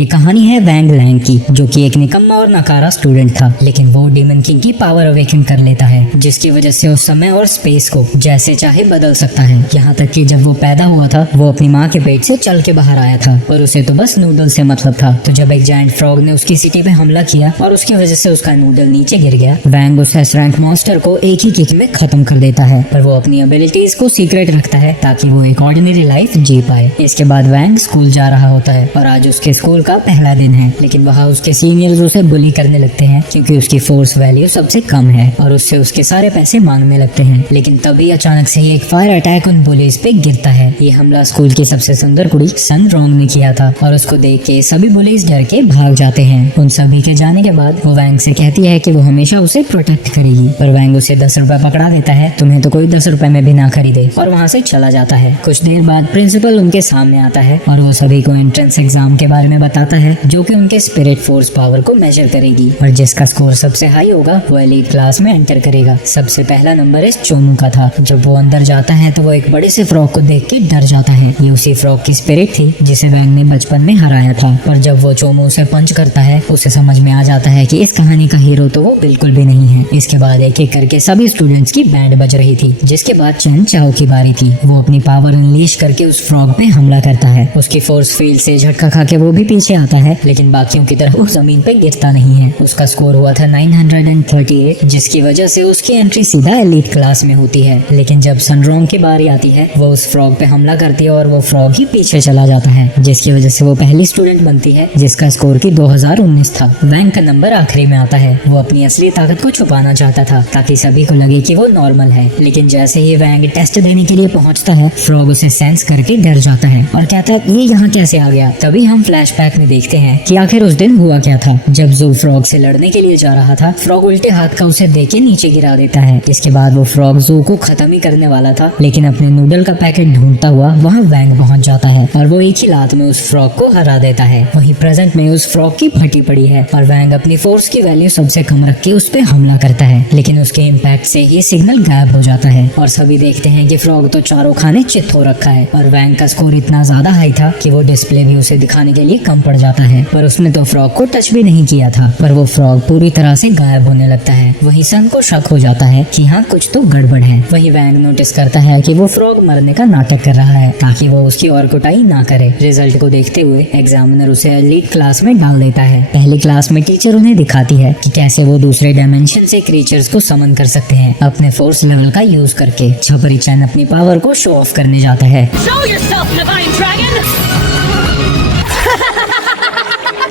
ये कहानी है वैंग लैंग की, जो कि एक निकम्मा और नकारा स्टूडेंट था, लेकिन वो डीमन किंग की पावर अवेकन कर लेता है, जिसकी वजह से उस समय और स्पेस को जैसे चाहे बदल सकता है। यहाँ तक कि जब वो पैदा हुआ था वो अपनी माँ के पेट से चल के बाहर आया था, पर उसे तो बस नूडल से मतलब था। तो जब एक जायंट फ्रॉग ने उसकी सिटी पे हमला किया और उसकी वजह से उसका नूडल नीचे गिर गया, वैंग उस एसरेंट मॉन्स्टर को एक ही किक में खत्म कर देता है। पर वो अपनी एबिलिटीज को सीक्रेट रखता है ताकि वो एक ऑर्डिनरी लाइफ जी पाए। इसके बाद वैंग स्कूल जा रहा होता है और आज उसके स्कूल का पहला दिन है, लेकिन वहाँ उसके सीनियर्स उसे बुली करने लगते हैं क्योंकि उसकी फोर्स वैल्यू सबसे कम है और उससे उसके सारे पैसे मांगने लगते हैं। लेकिन तभी अचानक से ही एक फायर अटैक उन बुलीज पे गिरता है। ये हमला स्कूल की सबसे सुंदर कुड़ी सन रोंग ने किया था और उसको देख के सभी बुलीज डर के भाग जाते हैं। उन सभी के जाने के बाद वो वैंग से कहती है कि वो हमेशा उसे प्रोटेक्ट करेगी, पर वैंग उसे 10 रुपए पकड़ा देता है, तुम्हें तो कोई 10 रुपए में भी ना खरीदे, और वहाँ से चला जाता है। कुछ देर बाद प्रिंसिपल उनके सामने आता है और वो सभी को एंट्रेंस एग्जाम के बारे में बताता है, जो कि उनके स्पिरिट फोर्स पावर को मेजर करेगी और जिसका स्कोर सबसे हाई होगा वो एलीट क्लास में एंटर करेगा। सबसे पहला नंबर इस चोमू का था। जब वो अंदर जाता है तो वो एक बड़े से फ्रॉग को देख के डर जाता है। ये उसी फ्रॉग की स्पिरिट थी जिसे वैंग ने बचपन में हराया था। पर जब वो चोमू से पंच करता है उसे समझ में आ जाता है कि इस कहानी का हीरो तो वो बिल्कुल भी नहीं है। इसके बाद एक एक करके सभी स्टूडेंट्स की बैंड बज रही थी, जिसके बाद चैन चाओ की बारी थी। वो अपनी पावर अनलीश करके उस फ्रॉग पे हमला करता है। उसकी फोर्स फील्ड से झटका खा के वो भी पीछे आता है, लेकिन बाकियों की तरह वो जमीन पे गिरता नहीं है। उसका स्कोर हुआ था 938, जिसकी वजह से उसकी एंट्री सीधा एलीट क्लास में होती है। लेकिन जब सनरोंग की बारी आती है वो उस फ्रॉग पे हमला करती है और वो फ्रॉग ही पीछे चला जाता है, जिसकी वजह से वो पहली स्टूडेंट बनती है जिसका स्कोर की 2019 था। वैंग का नंबर आखिरी में आता है। वो अपनी असली ताकत को छुपाना चाहता था ताकि सभी को लगे कि वो नॉर्मल है, लेकिन जैसे ही वैंग टेस्ट देने के लिए पहुंचता है फ्रॉग उसे सेंस करके डर जाता है और कहता है ये यहाँ कैसे आ गया। तभी हम फ्लैशबैक में देखते हैं कि आखिर उस दिन हुआ क्या था। जब ज़ू फ्रॉग से लड़ने के लिए जा रहा था, फ्रॉग उल्टे हाथ का उसे देके नीचे गिरा देता है। इसके बाद वो फ्रॉग ज़ू को खत्म ही करने वाला था, लेकिन अपने नूडल का पैकेट ढूंढता हुआ वहाँ वैंग पहुंच जाता है और वो एक ही लात में उस फ्रॉग को हरा देता है। वहीं प्रेजेंट में उस फ्रॉग की फटी पड़ी है और वैंग अपनी फोर्स की वैल्यू सबसे कम रख के उस पे हमला करता है, लेकिन उसके इम्पैक्ट से ये सिग्नल गायब हो जाता है और सभी देखते हैं कि फ्रॉग तो चारों खाने चित हो रखा है। और वैंग का स्कोर इतना ज्यादा हाई था कि वो डिस्प्ले भी उसे दिखाने के लिए कम पड़ जाता है, पर उसने तो फ्रॉग को टच भी नहीं किया था। पर वो फ्रॉग पूरी तरह से गायब होने लगता है। वहीं सन को शक हो जाता है कि हाँ कुछ तो गड़बड़ है। वहीं वैंग नोटिस करता है कि वो फ्रॉग मरने का नाटक कर रहा है ताकि वो उसकी और कुटाई ना करे। रिजल्ट को देखते हुए एग्जामिनर उसे एलीट क्लास में डाल देता है। पहली क्लास में टीचर उन्हें दिखाती है कि कैसे वो दूसरे डायमेंशन से क्रीचर्स को समन कर सकते हैं अपने फोर्स लेवल का यूज करके। छपरी चैन अपनी पावर को शो ऑफ करने जाता है। Show yourself, Divine Dragon!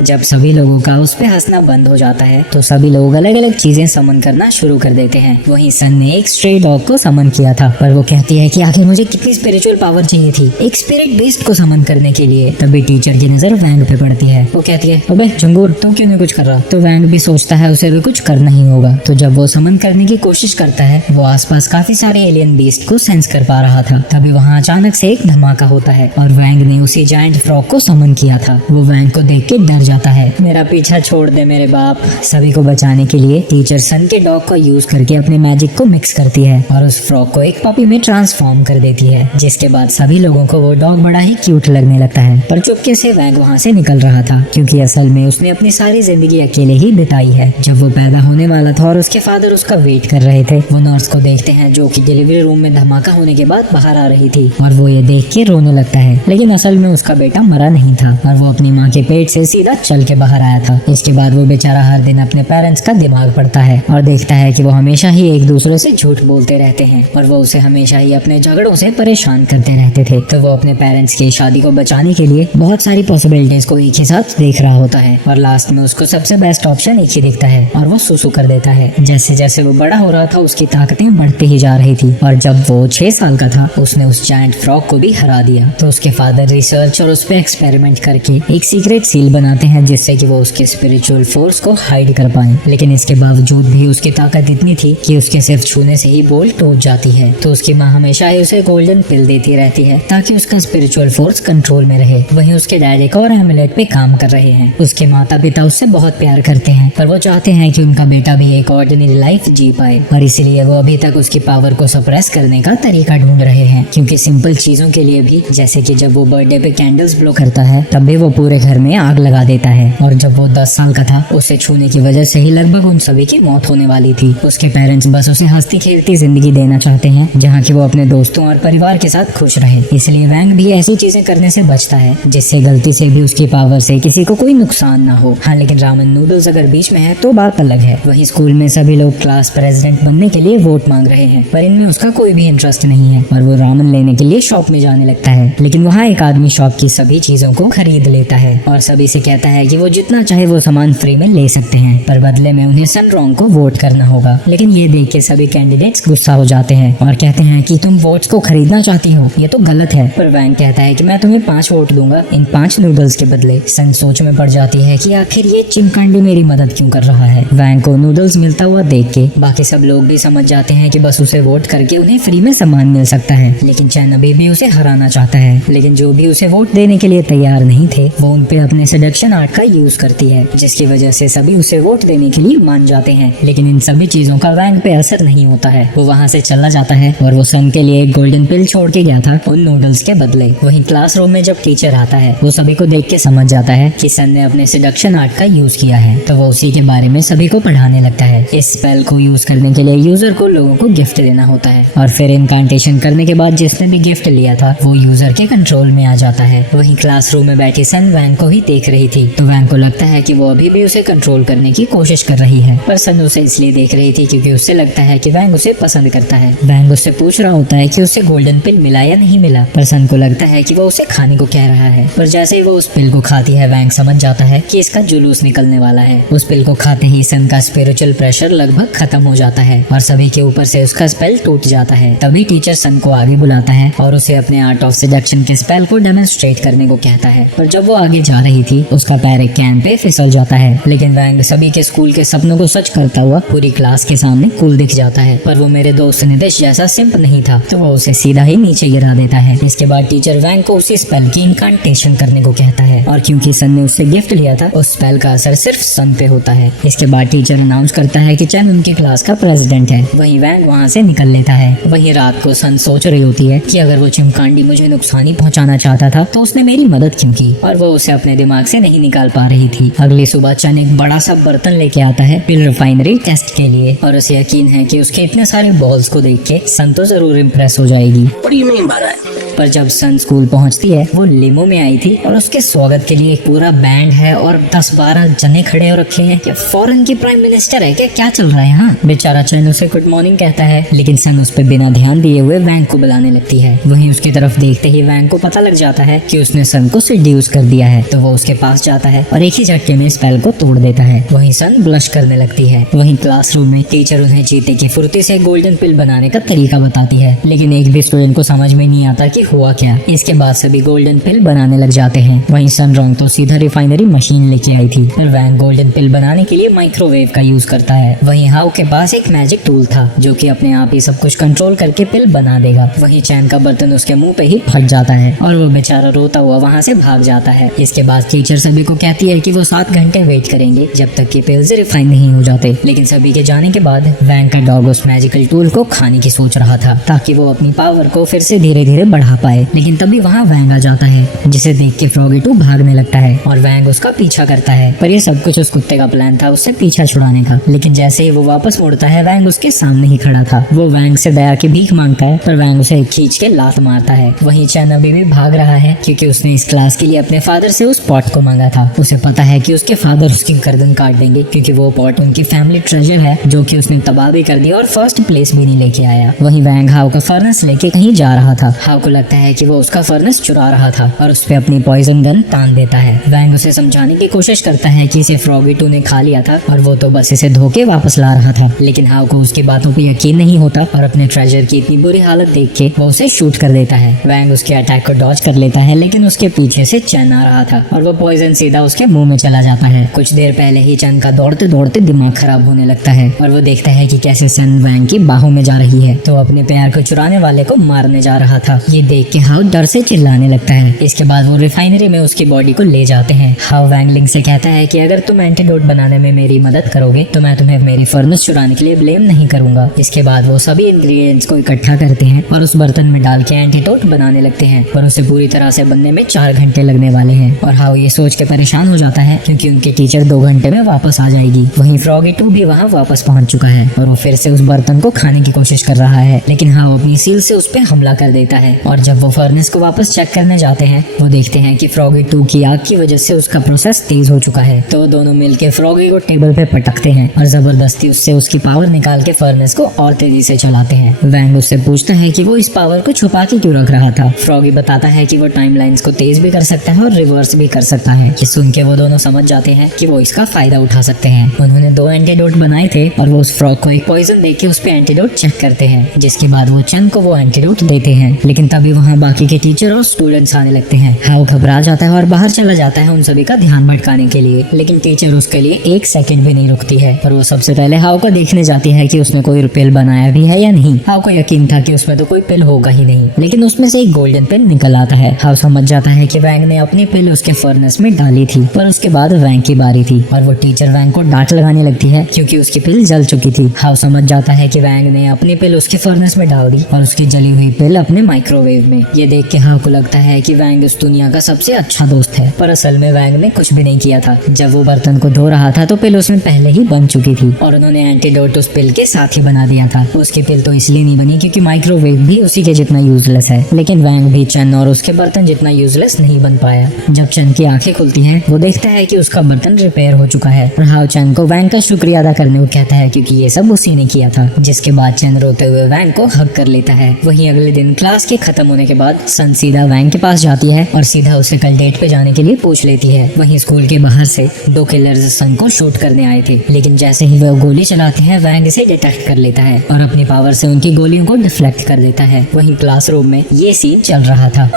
जब सभी लोगों का उस पे हंसना बंद हो जाता है तो सभी लोग अलग अलग चीजें समन करना शुरू कर देते हैं। वहीं सन ने एक स्ट्रे डॉग को समन किया था, पर वो कहती है कि आखिर मुझे कितनी स्पिरिचुअल पावर चाहिए थी एक स्पिरिट बेस्ट को समन करने के लिए। तभी टीचर की नजर वैंग पे पड़ती है। वो कहती है अबे झंगूर तुम क्यों नहीं कुछ कर रहा। तो वैंग भी सोचता है उसे भी कुछ करना ही होगा। तो जब वो समन करने की कोशिश करता है वो आसपास काफी सारे एलियन बीस्ट को सेंस कर पा रहा था। तभी वहाँ अचानक से एक धमाका होता है और वैंग ने उसी जायंट फ्रॉग को समन किया था। वो वैंग को देख के डर जाता है। मेरा पीछा छोड़ दे मेरे बाप। सभी को बचाने के लिए टीचर सन के डॉग का यूज करके अपने मैजिक को मिक्स करती है और उस फ्रॉग को एक पपी में ट्रांसफॉर्म कर देती है, जिसके बाद सभी लोगों को वो डॉग बड़ा ही क्यूट लगने लगता है। पर चुपके से वैंग वहाँ से निकल रहा था क्योंकि असल में उसने अपनी सारी जिंदगी अकेले ही बिताई है। जब वो पैदा होने वाला था और उसके फादर उसका वेट कर रहे थे, वो नर्स को देखते हैं जो कि डिलीवरी रूम में धमाका होने के बाद बाहर आ रही थी और वो ये देख के रोने लगता है, लेकिन असल में उसका बेटा मरा नहीं था और वो अपनी माँ के पेट से सीधा चल के बाहर आया था। इसके बाद वो बेचारा हर दिन अपने पेरेंट्स का दिमाग पढ़ता है और देखता है कि वो हमेशा ही एक दूसरे से झूठ बोलते रहते हैं और वो उसे हमेशा ही अपने झगड़ों से परेशान करते रहते थे। तो वो अपने पेरेंट्स की शादी को बचाने के लिए बहुत सारी पॉसिबिलिटीज को एक ही साथ देख रहा होता है और लास्ट में उसको सबसे बेस्ट ऑप्शन एक ही दिखता है और वो सुसु कर देता है। जैसे जैसे वो बड़ा हो रहा था उसकी ताकतें बढ़ती ही जा रही थी और जब वो 6 साल का था उसने उस जायंट फ्रॉग को भी हरा दिया। तो उसके फादर रिसर्च और उस पर एक्सपेरिमेंट करके एक सीक्रेट सील बनाते हैं जिससे कि वो उसके स्पिरिचुअल फोर्स को हाइड कर पाए, लेकिन इसके बावजूद भी उसकी ताकत इतनी थी कि उसके सिर्फ छूने से ही बोल टूट जाती है। तो उसकी माँ हमेशा ही उसे गोल्डन पिल देती रहती है ताकि उसका स्पिरिचुअल फोर्स कंट्रोल में रहे। वहीं उसके डैड एक और एमुलेट पे काम कर रहे हैं। उसके माता पिता उससे बहुत प्यार करते हैं, पर वो चाहते हैं कि उनका बेटा भी एक ऑर्डिनरी लाइफ जी पाए और इसीलिए वो अभी तक उसकी पावर को सप्रेस करने का तरीका ढूंढ रहे हैं। क्योंकि सिंपल चीजों के लिए भी, जैसे कि जब वो बर्थडे पे कैंडल्स ब्लो करता है तब भी वो पूरे घर में आग लगा देता लेता है और जब वो 10 साल का था उसे छूने की वजह से ही लगभग उन सभी की मौत होने वाली थी। उसके पेरेंट्स बस उसे हंसती खेलती जिंदगी देना चाहते हैं जहाँ की वो अपने दोस्तों और परिवार के साथ खुश रहे, इसलिए वैंग भी ऐसी चीजें करने से बचता है जिससे गलती से भी उसकी पावर से किसी को कोई नुकसान ना हो। हाँ, लेकिन रामन नूडल्स अगर बीच में है तो बात अलग है। वहीं स्कूल में सभी लोग क्लास प्रेसिडेंट बनने के लिए वोट मांग रहे हैं, पर इनमें उसका कोई भी इंटरेस्ट नहीं है और वो रामन लेने के लिए शॉप में जाने लगता है। लेकिन वहाँ एक आदमी शॉप की सभी चीजों को खरीद लेता है और सभी से कहता है कि वो जितना चाहे वो सामान फ्री में ले सकते हैं, पर बदले में उन्हें सन रॉन्ग को वोट करना होगा। लेकिन ये देख के सभी कैंडिडेट्स गुस्सा हो जाते हैं और कहते हैं कि तुम वोट्स को खरीदना चाहती हो, ये तो गलत है। पर वैंग कहता है कि मैं तुम्हें 5 वोट दूंगा इन 5 नूडल्स के बदले। सन सोच में पड़ जाती है कि आखिर ये चिमकांडी मेरी मदद क्यों कर रहा है। वैंग को नूडल्स मिलता हुआ देख के बाकी सब लोग भी समझ जाते हैं कि बस उसे वोट करके उन्हें फ्री में सामान मिल सकता है। लेकिन चैन अभी भी उसे हराना चाहता है, लेकिन जो भी उसे वोट देने के लिए तैयार नहीं थे वो उन पे अपने सेडक्शन आर्ट का यूज करती है, जिसकी वजह से सभी उसे वोट देने के लिए मान जाते हैं। लेकिन इन सभी चीजों का वैंग पे असर नहीं होता है। वो वहाँ से चला जाता है और वो सन के लिए एक गोल्डन पिल छोड़ के गया था उन नूडल्स के बदले। वहीं क्लासरूम में जब टीचर आता है वो सभी को देख के समझ जाता है कि सन ने अपने सेडक्शन आर्ट का यूज किया है, तो वो उसी के बारे में सभी को पढ़ाने लगता है। इस स्पेल को यूज करने के लिए यूजर को लोगों को गिफ्ट देना होता है और फिर इनकांटेशन करने के बाद जिसने भी गिफ्ट लिया था वो यूजर के कंट्रोल में आ जाता है। वहीं क्लासरूम में बैठी सन वैंग को ही देख रही थी, तो वैंग को लगता है कि वो अभी भी उसे कंट्रोल करने की कोशिश कर रही है, पर सन उसे इसलिए देख रही थी क्योंकि उससे लगता है कि वैंग उसे पसंद करता है। वैंग उससे पूछ रहा होता है कि उसे गोल्डन पिल मिला या नहीं मिला, पर सन को लगता है कि वो उसे खाने को कह रहा है। पर जैसे ही वो उस पिल को खाती है वैंग समझ जाता है कि इसका जुलूस निकलने वाला है। उस पिल को खाते ही सन का स्पिरिचुअल प्रेशर लगभग खत्म हो जाता है और सभी के ऊपर से उसका स्पेल टूट जाता है। तभी टीचर सन को आगे बुलाता है और उसे अपने आर्ट ऑफ सेडक्शन के स्पेल को डेमोन्स्ट्रेट करने को कहता है। पर जब वो आगे जा रही थी उसका पैर एक कैन पे फिसल जाता है। लेकिन वैंग सभी के स्कूल के सपनों को सच करता हुआ पूरी क्लास के सामने कूल दिख जाता है। पर वो मेरे दोस्त निदेश जैसा सिंप नहीं था, तो वो उसे सीधा ही नीचे गिरा देता है। इसके बाद टीचर वैंग को उसी स्पेल की इनकांटेशन करने को कहता है और क्योंकि सन ने उससे गिफ्ट लिया था उस स्पेल का असर सिर्फ सन पे होता है। इसके बाद टीचर अनाउंस करता है कि चैन उनकी क्लास का प्रेसिडेंट है। वहीं वैंग वहाँ से निकल लेता है। वहीं रात को सन सोच रही होती है कि अगर वो चिमकांडी मुझे नुकसान ही पहुंचाना चाहता था तो उसने मेरी मदद क्यों की, और वो उसे अपने दिमाग से नहीं निकाल पा रही थी। अगली सुबह चैन एक बड़ा सा बर्तन लेके आता है पिल रिफाइनरी टेस्ट के लिए और उसे यकीन है कि उसके इतने सारे बॉल्स को देख के सन तो जरूर इम्प्रेस हो जाएगी। What do you mean by that? पर जब सन स्कूल पहुंचती है वो लिमो में आई थी और उसके स्वागत के लिए एक पूरा बैंड है और 10-12 जने खड़े हो रखे हैं। क्या फॉरेन की प्राइम मिनिस्टर है क्या चल रहा है यहाँ? बेचारा चैन उसे गुड मॉर्निंग कहता है, लेकिन सन उस पर बिना ध्यान दिए हुए वैंग को बुलाने लगती है। वहीं उसकी तरफ देखते ही वैंग को पता लग जाता है कि उसने सन को सेड्यूस कर दिया है, तो वो उसके पास जाता है और एक ही झटके में स्पेल को तोड़ देता है। वहीं सन ब्लश करने लगती है। वहीं क्लासरूम में टीचर उन्हें चीते की फुर्ती से गोल्डन पिल बनाने का तरीका बताती है, लेकिन एक भी स्टूडेंट को समझ में नहीं आता कि हुआ क्या। इसके बाद सभी गोल्डन पिल बनाने लग जाते हैं। वहीं सन रॉन्ग तो सीधा रिफाइनरी मशीन लेके आई थी, पर वैंग गोल्डन पिल बनाने के लिए माइक्रोवेव का यूज करता है। वहीं हाउ के पास एक मैजिक टूल था जो कि अपने आप ही सब कुछ कंट्रोल करके पिल बना देगा। वहीं चैन का बर्तन उसके मुंह पे ही फट जाता है और वो बेचारा रोता हुआ वहाँ से भाग जाता है। इसके बाद टीचर सभी को कहती है कि वो 7 घंटे वेट करेंगे जब तक कि पिल्स रिफाइन नहीं हो जाते। लेकिन सभी के जाने के बाद वैंग का डॉग उस मैजिकल टूल को खाने की सोच रहा था ताकि वो अपनी पावर को फिर से धीरे धीरे बढ़ा पाए। लेकिन तभी वहाँ वैंग आ जाता है जिसे देख के फ्रॉगी टू भागने लगता है और वैंग उसका पीछा करता है। पर ये सब कुछ उस कुत्ते का प्लान था उससे पीछा छुड़ाने का। लेकिन जैसे ही वो वापस मुड़ता है वैंग उसके सामने ही खड़ा था। वो वैंग से दया की भीख मांगता है पर वैंग उसे खींच के लात मारता है। वहीं चैन अभी भी भाग रहा है क्योंकि उसने इस क्लास के लिए अपने फादर से उस पॉट को मांगा था। उसे पता है कि उसके फादर उसकी गर्दन काट देंगे क्योंकि वो पॉट उनकी फैमिली ट्रेजर है जो कि उसने तबाह भी कर दिया और फर्स्ट प्लेस भी नहीं लेके आया। वहीं वैंग हाउ का फर्नेस लेके कहीं जा रहा था। हाउ को लगता है कि वो उसका फर्नेस चुरा रहा था और उस पे अपनी पॉइजन गन तान देता है। वैंग उसे समझाने की कोशिश करता है कि इसे फ्रॉगी टू ने खा लिया था और वो तो बस इसे धोके वापस ला रहा था। लेकिन हाउ को उसकी बातों पे यकीन नहीं होता और अपने ट्रेजर की इतनी बुरी हालत देख के वो उसे शूट कर देता है। वैंग उसके अटैक को डॉज कर लेता है लेकिन उसके पीछे से चैन आ रहा था और वो पॉइजन सीधा उसके मुंह में चला जाता है। कुछ देर पहले ही चैन का दौड़ते दौड़ते दिमाग खराब होने लगता है और वो देखता है कि कैसे सन वैंग की बाहों में जा रही है, तो अपने प्यार को चुराने वाले को मारने जा रहा था। ये देख के हाउ डर से चिल्लाने लगता है। इसके बाद वो रिफाइनरी में उसकी बॉडी को ले जाते हैं। हाउ वैंग लिंग से कहता है कि अगर तुम एंटीडोट बनाने में मेरी मदद करोगे तो मैं तुम्हें मेरी फर्नेस चुराने के लिए ब्लेम नहीं करूंगा। इसके बाद वो सभी इंग्रेडिएंट्स को इकट्ठा करते हैं और उस बर्तन में डाल के एंटीडोट बनाने लगते हैं, पर उसे पूरी तरह से बनने में 4 घंटे लगने वाले हैं। और हाउ ये सोच के परेशान हो जाता है क्योंकि उनकी टीचर 2 घंटे में वापस आ जाएगी। वहीं फ्रॉगी 2 भी वहाँ वापस पहुंच चुका है और वो फिर से उस बर्तन को खाने की कोशिश कर रहा है, लेकिन हाउ अपनी सील से उस पे हमला कर देता है। और जब वो फर्नेस को वापस चेक करने जाते हैं वो देखते हैं कि फ्रॉगी 2 की आग की वजह से उसका प्रोसेस तेज हो चुका है। तो वो दोनों मिलकर फ्रॉगी को टेबल पे पटकते हैं और जबरदस्ती उससे उसकी पावर निकाल के फर्नेस को और तेजी से चलाते हैं। वैंग उससे पूछता है कि वो इस पावर को छुपा के क्यों रख रहा था। फ्रॉगी बताता है कि वो टाइमलाइंस को तेज भी कर सकता है और रिवर्स भी कर सकता है। ये सुन के वो दोनों समझ जाते हैं कि वो इसका फायदा उठा सकते हैं। उन्होंने 2 एंटीडोट बनाए थे और वो उस फ्रॉग को एक पॉइजन देके उस पे एंटीडोट चेक करते हैं, जिसके बाद वो चंग को वो एंटीडोट देते हैं। लेकिन तभी वहाँ बाकी के टीचर और स्टूडेंट्स आने लगते हैं। हाउ घबरा जाता है और बाहर चला जाता है उन सभी का ध्यान भटकाने के लिए, लेकिन टीचर उसके लिए 1 सेकंड भी नहीं रुकती है। और वो सबसे पहले हाउ को देखने जाती है कि उसने कोई पिल बनाया भी है या नहीं। हाउ को यकीन था कि उसमें तो कोई पिल होगा ही नहीं, लेकिन उसमें से एक गोल्डन पिल निकल आता है। हाउ समझ जाता है कि वैंग ने अपनी पिल उसके फर्नेस में डाली थी, पर उसके बाद वैंग की बारी थी और वो टीचर वैंग को डांट लगाने लगती है क्योंकि उसकी पिल जल चुकी थी। हाउ समझ जाता है कि वैंग ने अपनी पिल उसके फर्नेस में डाल दी और उसकी जली हुई पिल अपने माइक्रोवेव में। ये देख के हाउ को लगता है कि वैंग इस दुनिया का सबसे अच्छा दोस्त है, पर असल में वैंग ने कुछ भी नहीं किया था। जब वो बर्तन को धो रहा था तो पिल उसमें पहले ही बन चुकी थी और उन्होंने एंटीडोट उस पिल के साथ ही बना दिया था। उसकी पिल तो इसलिए नहीं बनी क्योंकि माइक्रोवेव भी उसी के जितना यूजलेस है, लेकिन वैंग भी चन और उसके बर्तन जितना यूजलेस नहीं बन पाया। जब चन की आंखें खुलती हैं वो देखता है कि उसका बर्तन रिपेयर हो चुका है और हाउ चन को वैंग का शुक्रिया अदा करने को कहता है क्योंकि ये सब उसी ने किया था। जिसके बाद चन रोते हुए वैंग को हग कर लेता है। वहीं अगले दिन क्लास के खत्म होने के बाद सन सीधा वैंग के पास जाती है और सीधा उसे कल डेट पे जाने के लिए पूछ लेती है। वहीं स्कूल के बाहर से 2 किलर्स सन को शूट करने आए थे, लेकिन जैसे ही वह गोली चलाते हैं वैंग इसे डिटेक्ट कर लेता है और अपनी पावर से उनकी गोलियों को डिफ्लेक्ट कर देता है। वहीं क्लासरूम में ये सीन चल रहा था।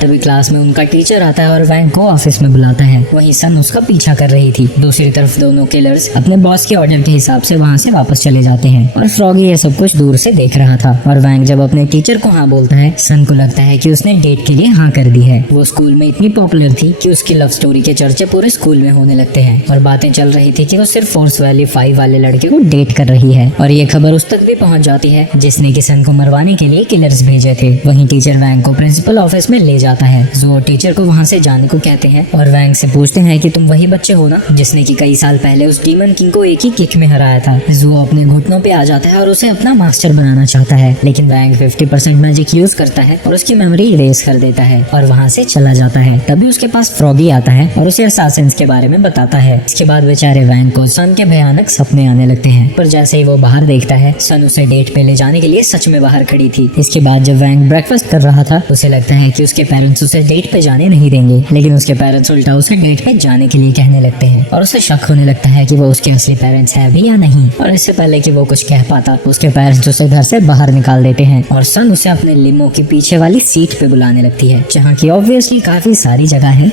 तभी क्लास में उनका टीचर आता है और वैंग को ऑफिस में बुलाता है। वहीं सन उसका पीछा कर रही थी। दूसरी तरफ दोनों किलर्स अपने बॉस के ऑर्डर के हिसाब से वहाँ से वापस चले जाते हैं और फ्रॉगी ये सब कुछ दूर से देख रहा था। और वैंग जब अपने टीचर को हाँ बोलता है सन को लगता है कि उसने डेट के लिए हाँ कर दी है। वो स्कूल में इतनी पॉपुलर थी कि उसकी लव स्टोरी के चर्चे पूरे स्कूल में होने लगते हैं और बातें चल रही थी कि वो सिर्फ फोर्स वैली 5 वाले लड़के को डेट कर रही है। और ये खबर उस तक भी पहुँच जाती है जिसने कि सन को मरवाने के लिए किलर्स भेजे थे। वहीं टीचर वैंग को प्रिंसिपल ऑफिस में ले जाता है। जो टीचर को वहाँ से जाने को कहते हैं और वैंग से पूछते हैं कि तुम वही बच्चे हो ना जिसने कि कई साल पहले उस डीमन किंग को एक ही किक में हराया था। जो अपने घुटनों पे आ जाता है और उसे अपना मास्टर बनाना चाहता है, लेकिन वैंग 50% मैजिक यूज करता है और उसकी मेमोरी इरेज कर देता है और वहाँ से चला जाता है। तभी उसके पास फ्रॉगी आता है और उसे असासिन्स के बारे में बताता है। इसके बाद बेचारे वैंग को सन के भयानक सपने आने लगते हैं, पर जैसे ही वो बाहर देखता है सन उसे डेट पे ले जाने के लिए सच में बाहर खड़ी थी। इसके बाद जब वैंग ब्रेकफास्ट कर रहा था उसे लगता है कि उसके पेरेंट्स उसे डेट पे जाने नहीं देंगे, लेकिन उसके पेरेंट्स उल्टा उसे डेट पे जाने के लिए कहने लगते हैं और उसे शक होने लगता है कि वो उसके असली पेरेंट्स है भी या नहीं। और इससे पहले कि वो कुछ कह पाता उसके पेरेंट्स उसे घर से बाहर निकाल देते हैं और सन उसे अपने लिमो की पीछे वाली सीट पे बुलाने लगती है, जहाँ की ऑब्वियसली काफी सारी जगह है,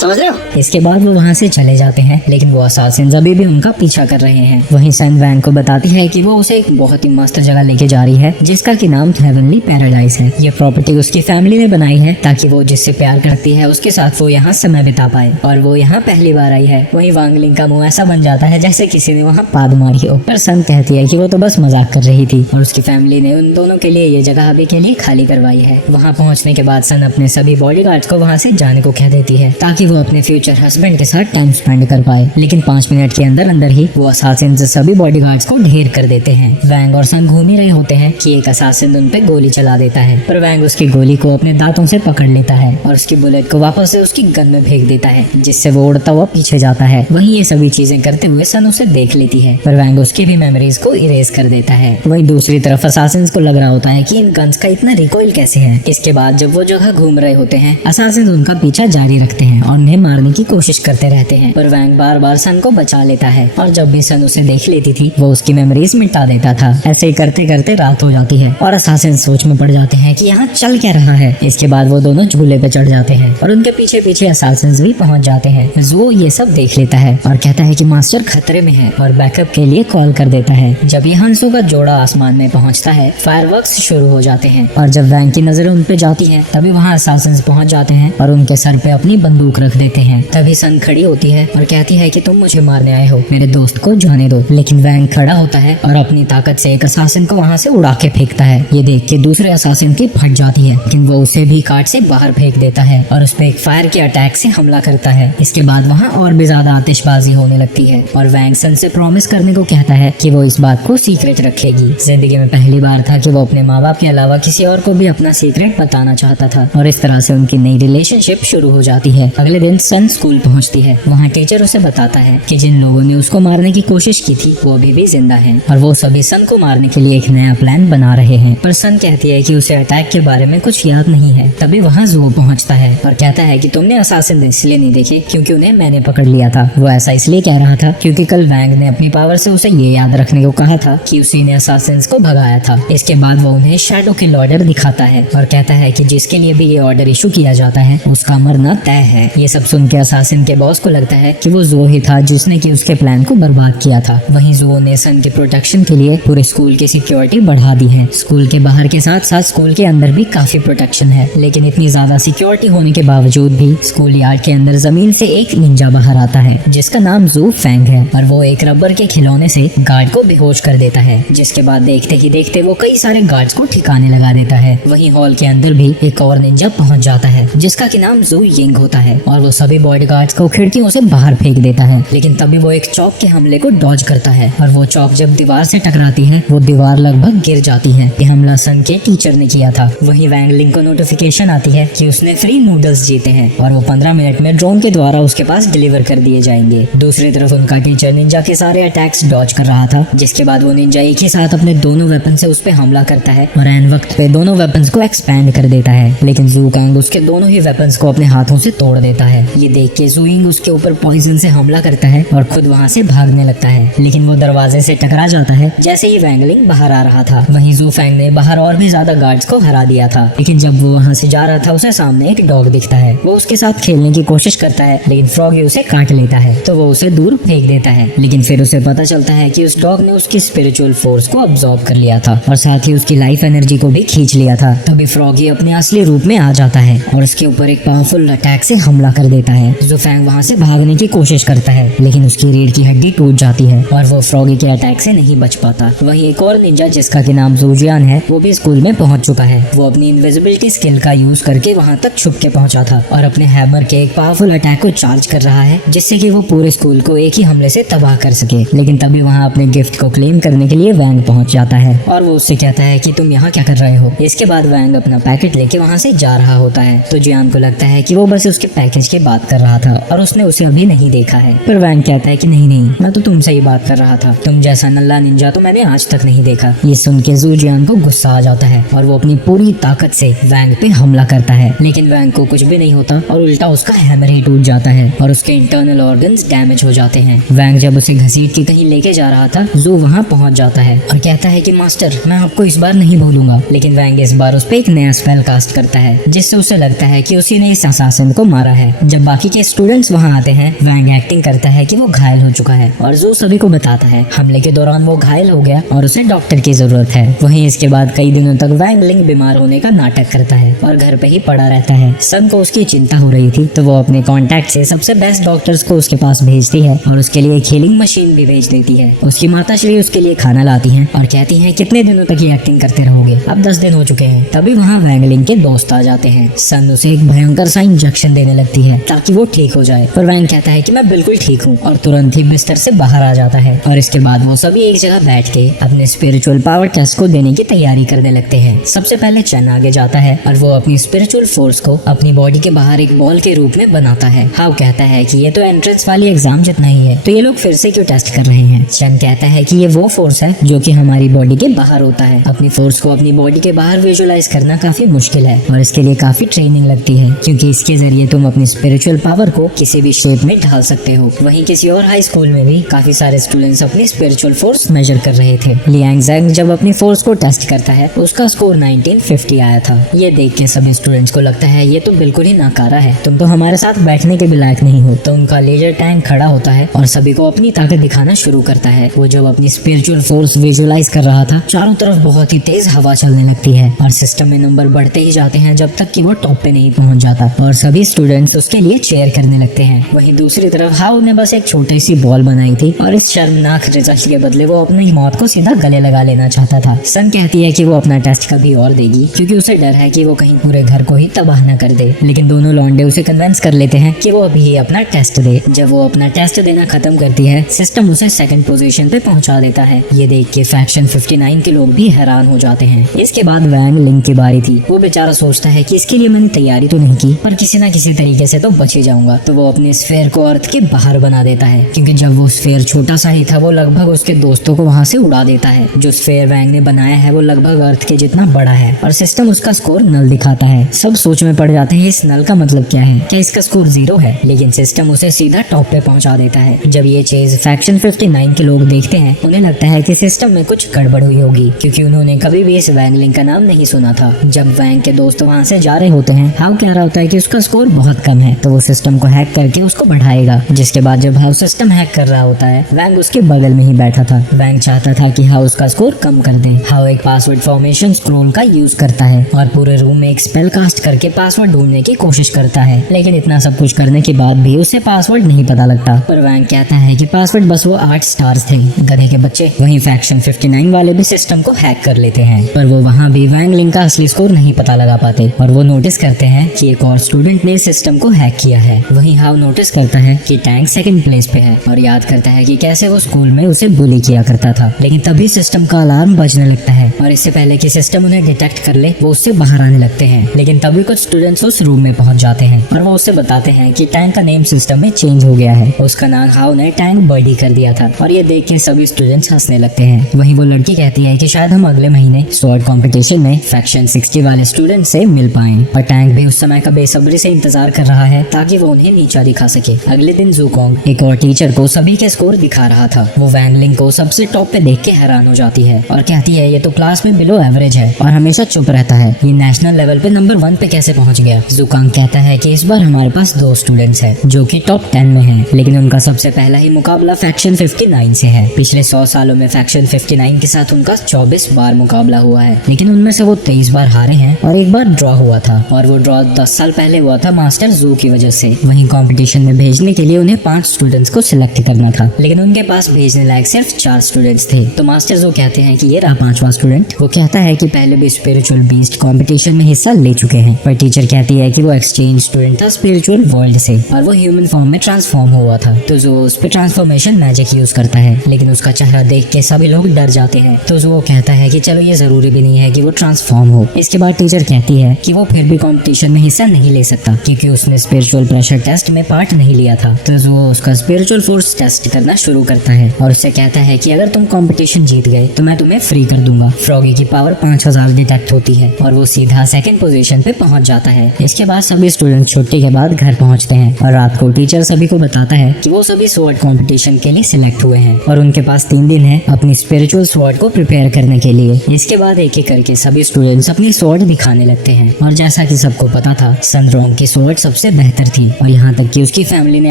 समझ रहे हो। इसके बाद वो वहाँ से चले जाते हैं, लेकिन वो असासिन्स अभी भी उनका पीछा कर रहे हैं। वहीं सन वैंग को बताती है कि वो उसे एक बहुत ही मस्त जगह लेके जा रही है जिसका की नाम हेवनली पैराडाइज है। ये प्रॉपर्टी उसकी फैमिली ने बनाई है ताकि वो जिससे प्यार करती है उसके साथ वो यहाँ समय बिता पाए, और वो यहाँ पहली बार आई है। वहीं वांग लिंग का मुंह ऐसा बन जाता है जैसे किसी ने वहाँ पाद मारी हो, पर सन कहती है कि वो तो बस मजाक कर रही थी और उसकी फैमिली ने उन दोनों के लिए ये जगह अभी के लिए खाली करवाई है। वहाँ पहुँचने के बाद सन अपने सभी बॉडीगार्ड्स को वहाँ से जाने को कह देती है ताकि वो अपने फ्यूचर हस्बैंड के साथ टाइम स्पेंड कर पाए, लेकिन 5 मिनट के अंदर अंदर ही वो असासिन सभी बॉडीगार्ड्स को ढेर कर देते हैं। वैंग और सन घूम ही रहे होते हैं कि एक असासिन उन पे गोली चला देता है, पर वैंग उसकी गोली को अपने दांतों से पकड़ लेता है और उसकी बुलेट को वापस से उसकी गन में फेंक देता है, जिससे वो उड़ता हुआ पीछे जाता है। वहीं ये सभी चीजें करते हुए सन उसे देख लेती है, पर वैंग उसकी भी मेमोरीज को इरेज कर देता है। वहीं दूसरी तरफ असासिन्स को लग रहा होता है कि इन गन्स का इतना रिकॉइल कैसे है। इसके बाद जब वो जगह घूम रहे होते हैं असासिन्स उनका पीछा जारी रखते हैं और उन्हें मारने की कोशिश करते रहते हैं, पर वैंग बार बार सन को बचा लेता है और जब भी सन उसे देख लेती थी वो उसकी मेमोरीज मिटा देता था। ऐसे ही करते करते रात हो जाती है और असासिन सोच में पड़ जाते हैं कि यहाँ चल क्या रहा है। इसके बाद वो दोनों झूले पे चढ़ जाते हैं और उनके पीछे पीछे असासिन्स भी पहुंच जाते हैं। ज़ू ये सब देख लेता है और कहता है कि मास्टर खतरे में है और बैकअप के लिए कॉल कर देता है। जब ये हंसों का जोड़ा आसमान में पहुंचता है फायरवर्क्स शुरू हो जाते हैं और जब वैंग की नजरें उन पे जाती हैं तभी वहाँ असासिन्स पहुंच जाते हैं और उनके सर पे अपनी बंदूक रख देते हैं। तभी सन खड़ी होती है और कहती है कि तुम मुझे मारने आए हो, मेरे दोस्त को जाने दो। लेकिन वैंग खड़ा होता है और अपनी ताकत से एक असासिन को वहाँ से उड़ा के फेंकता है। ये देख के दूसरे असासिन की फट जाती है लेकिन वो उसे भी कार्ड से बाहर फेंक देता है और उस पे एक फायर के अटैक से हमला करता है। इसके बाद वहाँ और भी ज्यादा आतिशबाजी होने लगती है और वैंग सन से प्रॉमिस करने को कहता है कि वो इस बात को सीक्रेट रखेगी। जिंदगी में पहली बार था कि वो अपने माँ बाप के अलावा किसी और को भी अपना सीक्रेट बताना चाहता था और इस तरह से उनकी नई रिलेशनशिप शुरू हो जाती है। अगले दिन सन स्कूल पहुंचती है। वहाँ टीचर उसे बताता है कि जिन लोगों ने उसको मारने की कोशिश की थी वो अभी भी जिंदा हैं और वो सभी सन को मारने के लिए एक नया प्लान बना रहे हैं। पर सन कहती है कि उसे अटैक के बारे में कुछ याद नहीं है। तभी वहाँ ज़ू पहुँचता है और कहता है कि तुमने असासिन इसलिए नहीं देखे क्योंकि उन्हें मैंने पकड़ लिया था। वो ऐसा इसलिए कह रहा था क्योंकि कल वैंग ने अपनी पावर से उसे ये याद रखने को कहा था कि उसी ने असासिन्स को भगाया था। इसके बाद वो उन्हें शैडो किल ऑर्डर दिखाता है और कहता है कि जिसके लिए भी ये ऑर्डर इशू किया जाता है उसका मरना तय है। ये सब सुन के असासिन के बॉस को लगता है कि वो ज़ू ही था जिसने कि उसके प्लान को बर्बाद किया था। वहीं ज़ू ने सन के प्रोटेक्शन के लिए पूरे स्कूल की सिक्योरिटी बढ़ा दी है। स्कूल के बाहर के साथ साथ स्कूल के अंदर भी काफी प्रोटेक्शन है, लेकिन इतनी ज्यादा सिक्योरिटी होने के बावजूद भी स्कूल यार्ड के अंदर जमीन से एक निंजा बाहर आता है जिसका नाम ज़ू फैंग है और वो एक रबर के खिलौने से गार्ड को बेहोश कर देता है। जिसके बाद देखते ही देखते वो कई सारे गार्ड्स को ठिकाने लगा देता है। वहीं हॉल के अंदर भी एक और निंजा पहुंच जाता है जिसका कि नाम ज़ू यिंग होता है और वो सभी बॉडीगार्ड्स को खिड़कियों से बाहर फेंक देता है। लेकिन तभी वो एक चौक के हमले को डॉज करता है और वो चौक जब दीवार से टकराती है वो दीवार लगभग गिर जाती है। ये हमला सन के टीचर ने किया था। वहीं वैंग लिंग को नोटिफिकेशन आती है कि उसने फ्री नूडल्स जीते हैं और वो 15 मिनट में ड्रोन के द्वारा उसके पास डिलीवर कर दिए जाएंगे। दूसरी तरफ उनका टीचर निंजा के सारे अटैक्स डॉज कर रहा था जिसके बाद वो निंजा एक ही साथ अपने दोनों वेपन से उस पे हमला करता है और एन वक्त पे दोनों वेपन्स को एक्सपैंड कर देता है। लेकिन ज़ू कांग उसके दोनों ही वेपन्स को अपने हाथों से तोड़ देता है। ये देख के ज़ू यिंग उसके ऊपर पॉइजन से हमला करता है और खुद वहाँ से भागने लगता है, लेकिन वो दरवाजे से टकरा जाता है जैसे ही वैंग लिंग बाहर आ रहा था। वहीं ज़ू फैंग ने बाहर और भी ज्यादा गार्ड्स को हरा दिया था। लेकिन जब वो वहाँ से जा रहा था उसे सामने एक डॉग दिखता है। वो उसके साथ खेलने की कोशिश करता है लेकिन फ्रॉगी उसे काट लेता है तो वो उसे दूर फेंक देता है। लेकिन फिर उसे पता चलता है कि उस डॉग ने उसकी स्पिरिचुअल फोर्स को अब्सॉर्ब कर लिया था और साथ ही उसकी लाइफ एनर्जी को भी खींच लिया था। तभी फ्रॉगी अपने असली रूप में आ जाता है और उसके ऊपर एक पावरफुल अटैक से हमला कर देता है। ज़ू फैंग वहाँ से भागने की कोशिश करता है लेकिन उसकी रीढ़ की हड्डी टूट जाती है और वो फ्रॉगी के अटैक से नहीं बच पाता। वहीं एक और निंजा जिसका कि नाम ज़ूजियान है वो भी स्कूल में पहुंच चुका है। वो अपनी इनविजिबिलिटी स्किल का यूज करके वहां तक छुप के पहुंचा था और अपने हैमर के एक पावरफुल अटैक को चार्ज कर रहा है जिससे कि वो पूरे स्कूल को एक ही हमले से तबाह कर सके। लेकिन तभी वहां अपने गिफ्ट को क्लेम करने के लिए वैंग पहुंच जाता है और वो उससे कहता है कि तुम यहाँ क्या कर रहे हो। इसके बाद वैंग अपना पैकेट लेके वहाँ से जा रहा होता है तो जियान को लगता है कि वो बस उसके पैकेज की बात कर रहा था और उसने उसे अभी नहीं देखा है। पर वैंग कहता है कि नहीं मैं तो तुमसे ही बात कर रहा था, तुम जैसा नल्ला निंजा तो मैंने आज तक नहीं देखा। ये सुन के ज़ू जियान को गुस्सा आ जाता है और वो अपनी पूरी ताकत से वैंग पे हमला करता है। लेकिन वैंग को कुछ भी नहीं होता और उल्टा उसका हैमर ही टूट जाता है और उसके इंटरनल ऑर्गन्स डैमेज हो जाते हैं। वैंग जब उसे घसीट के कहीं लेके जा रहा था ज़ू वहाँ पहुँच जाता है और कहता है कि मास्टर मैं आपको इस बार नहीं भूलूंगा। लेकिन वैंग इस बार उस पे एक नया स्पेल कास्ट करता है जिससे उसे लगता है कि उसी ने इस असासिन को मारा है। जब बाकी के स्टूडेंट्स वहाँ आते हैं वैंग एक्टिंग करता है कि वो घायल हो चुका है और ज़ू सभी को बताता है हमले के दौरान वो घायल हो गया और उसे डॉक्टर की जरूरत है। वहीं इसके बाद कई दिनों तक वैंग लिंग बीमार होने का नाटक करता है और घर पे ही पड़ा रहता है। सन को उसकी चिंता हो रही थी तो वो अपने कॉन्टैक्ट से सबसे बेस्ट डॉक्टर्स को उसके पास भेजती है और उसके लिए एक हीलिंग मशीन भी भेज देती है। उसकी माताश्री उसके लिए खाना लाती हैं और कहती हैं कितने दिनों तक ये एक्टिंग करते रहोगे, अब 10 दिन हो चुके हैं। तभी वहाँ वैंग लिंग के दोस्त आ जाते हैं। सन उसे एक भयंकर सा इंजेक्शन देने लगती है ताकि वो ठीक हो जाए पर वैंग कहता है कि मैं बिल्कुल ठीक हूँ और तुरंत ही बिस्तर से बाहर आ जाता है। और इसके बाद वो सभी एक जगह बैठ के अपने स्पिरिचुअल पावर टेस्ट को देने की तैयारी करने लगते हैं। सबसे पहले चन आगे जाता है और वो अपनी स्पिरिचुअल फोर्स को अपनी बॉडी के बाहर एक बॉल के रूप में बनाता है। हाउ कहता है कि ये तो एंट्रेंस वाली एग्जाम जितना ही है तो ये लोग फिर से क्यों टेस्ट कर रहे हैं। चन कहता है कि ये वो फोर्स है जो कि हमारी बॉडी के बाहर होता है। अपनी फोर्स को अपनी बॉडी के बाहर विजुअलाइज करना काफी मुश्किल है और इसके लिए काफी ट्रेनिंग लगती है क्योंकि इसके जरिए तुम अपनी अपनी स्पिरिचुअल पावर को किसी भी शेप में ढाल सकते हो। वहीं किसी और हाई स्कूल में भी काफी सारे स्टूडेंट्स अपनी स्पिरिचुअल फोर्स मेजर कर रहे थे। लियांग ज़ेंग जब अपनी फोर्स को टेस्ट करता है उसका स्कोर 1950 आया था। ये देख के सभी स्टूडेंट्स को लगता है ये तो बिल्कुल ही नाकारा है, तुम तो हमारे साथ बैठने के भी लायक नहीं हो। तो उनका लेजर टैंक खड़ा होता है और सभी को अपनी ताकत दिखाना शुरू करता है। वो जब अपनी स्पिरिचुअल फोर्स विजुअलाइज कर रहा था, चारों तरफ बहुत ही तेज हवा चलने लगती है और सिस्टम में नंबर बढ़ते ही जाते हैं जब तक कि वो टॉप पे नहीं पहुंच जाता और सभी स्टूडेंट्स उसके लिए चेयर करने लगते हैं। वहीं दूसरी तरफ हाउ ने बस एक छोटी सी बॉल बनाई थी और इस शर्मनाक रिजल्ट के बदले वो अपनी मौत को सीधा गले लगा लेना चाहता था। सन कहती है कि वो अपना टेस्ट कभी और देगी क्योंकि उसे डर है कि वो कहीं पूरे घर को ही तबाह न कर दे। लेकिन दोनों लौंडे उसे कन्विंस कर लेते हैं कि वो अभी ही अपना टेस्ट दे। जब वो अपना टेस्ट देना खत्म करती है, सिस्टम उसे सेकंड पोजीशन पे पहुंचा देता है। ये देख के फैक्शन 59 के लोग भी हैरान हो जाते हैं। इसके बाद वैंग लिंग की बारी थी। वो बेचारा सोचता है कि इसके लिए मैंने तैयारी तो नहीं की, पर किसी न किसी तरीके से तो बच ही जाऊंगा। तो वो अपने स्फेयर को अर्थ के बाहर बना देता है क्योंकि जब वो स्फेयर छोटा सा ही था वो लगभग उसके दोस्तों को वहाँ से उड़ा देता है। जो स्फेयर वैंग ने बनाया है वो लगभग अर्थ के जितना बड़ा है और सिस्टम उसका स्कोर नल दिखाता है। सब सोच में पड़ जाते हैं इस नल का मतलब क्या है, क्या इसका स्कोर 0 है? लेकिन सिस्टम उसे सीधा टॉप पे पहुंचा देता है। जब ये चीज फैक्शन 59 के लोग देखते हैं, उन्हें लगता है कि सिस्टम में कुछ गड़बड़ हुई होगी क्योंकि उन्होंने कभी भी इस वैंग लिंग का नाम नहीं सुना था। जब वैंग के दोस्त वहाँ से जा रहे होते हैं, हाउ कह रहा होता है कि उसका स्कोर बहुत कम है तो वो सिस्टम को हैक करके उसको बढ़ाएगा। जिसके बाद जब हाउ सिस्टम हैक कर रहा होता है, वैंग उसके बगल में ही बैठा था। वैंग चाहता था कि हाउ उसका स्कोर कम कर दे। हाउ एक पासवर्ड फॉर्मेशन स्क्रोल का यूज करता है और पूरे रूम में एक स्पेल कास्ट करके पासवर्ड ढूंढने की कोशिश करता है। लेकिन इतना सब कुछ करने के बाद भी उसे पासवर्ड नहीं पता लगता। पर वैंग कहता है कि पासवर्ड बस वो 8 स्टार्स थे, गधे के बच्चे। वहीं फैक्शन 59 वाले भी सिस्टम को हैक कर लेते हैं, पर वो वहाँ भी वैंग लिंग का असली स्कोर नहीं पता लगा पाते और वो नोटिस करते हैं कि एक और स्टूडेंट ने सिस्टम को हैक किया है। वहीं हाउ नोटिस करता है कि टैंक सेकंड प्लेस पे है और याद करता है कि कैसे वो स्कूल में उसे बुली किया करता था। लेकिन तभी सिस्टम का अलार्म बजने लगता है और इससे पहले कि सिस्टम उन्हें डिटेक्ट कर ले, वो उससे बाहर आने लगते हैं। लेकिन तभी कुछ स्टूडेंट्स उस रूम में पहुंच जाते हैं और वो उससे बताते हैं कि टैंक का नेम सिस्टम में चेंज हो गया है। उसका नाम हाउ ने टैंक बर्डी कर दिया था और ये देख के सभी स्टूडेंट्स हंसने लगते हैं। वहीं वो लड़की कहती है कि शायद हम अगले महीने स्वॉर्ड कंपटीशन में फैक्शन 60 वाले स्टूडेंट से मिल पाएं। और टैंक भी उस समय का बेसब्री से इंतजार कर रहा है ताकि वो उन्हें नीचा दिखा सके। अगले दिन ज़ुकोंग एक और टीचर को सभी के स्कोर दिखा रहा था। वो वैंग लिंग को सबसे टॉप पे देख के हैरान हो जाती है और कहती है ये तो क्लास में बिलो एवरेज है और हमेशा चुप रहता है, ये नेशनल लेवल पे नंबर 1 पे कैसे पहुंच गया? ज़ुकोंग कहता है कि इस बार हमारे पास 2 स्टूडेंट्स हैं जो कि टॉप 10 में हैं, लेकिन उनका सबसे पहला ही मुकाबला फैक्शन 59 से है। पिछले 100 सालों में फैक्शन 59 के साथ उनका 24 बार मुकाबला हुआ है, लेकिन उनमें से वो 23 बार हारे हैं और एक बार ड्रॉ हुआ था और वो ड्रॉ 10 साल पहले हुआ था मास्टर जू की वजह से। वहीं कंपटीशन में भेजने के लिए उन्हें 5 स्टूडेंट्स को सिलेक्ट करना था, लेकिन उनके पास भेजने लायक सिर्फ 4 स्टूडेंट्स थे। तो मास्टर जू कहते हैं कि ये रहा 5वां स्टूडेंट। वो कहता है कि पहले भी स्पिरिचुअल बीस्ट कंपटीशन में हिस्सा ले चुके हैं, पर टीचर कहती है कि वो एक्सचेंज स्टूडेंट था स्पिरिचुअल वर्ल्ड से और वो ह्यूमन फॉर्म में ट्रांसफॉर्म हुआ था। तो जो उस पे ट्रांसफॉर्मेशन मैजिक यूज करता है, लेकिन उसका चेहरा देख के सभी लोग डर जाते हैं। तो जो वो कहता है कि चलो ये जरूरी भी नहीं है कि वो ट्रांसफॉर्म हो। इसके बाद टीचर कहती है कि वो फिर भी कंपटीशन में हिस्सा नहीं ले सकता क्योंकि उसने स्पिरिचुअल प्रेशर टेस्ट में पार्ट नहीं लिया था। तो जो उसका स्पिरिचुअल फोर्स टेस्ट करना शुरू करता है और उससे कहता है कि अगर तुम कंपटीशन जीत गए तो मैं तुम्हें फ्री कर दूंगा। फ्रॉगी की पावर 5000 डिटेक्ट होती है और वो सीधा सेकंड पोजीशन पे पहुंच जाता है। इसके बाद सभी स्टूडेंट छुट्टी के बाद घर पहुंचते हैं और रात को टीचर सभी को बताता है कि वो सभी स्वॉर्ड कंपटीशन के लिए सिलेक्ट हुए हैं और उनके पास 3 दिन है अपनी स्पिरिचुअल स्वॉर्ड को प्रिपेयर करने के लिए। इसके बाद एक एक करके सभी स्टूडेंट्स अपनी स्वॉर्ड दिखाने लगते हैं और जैसा कि सबको पता था, सनरोंग की स्वॉर्ड सबसे बेहतर थी और यहाँ तक कि उसकी फैमिली ने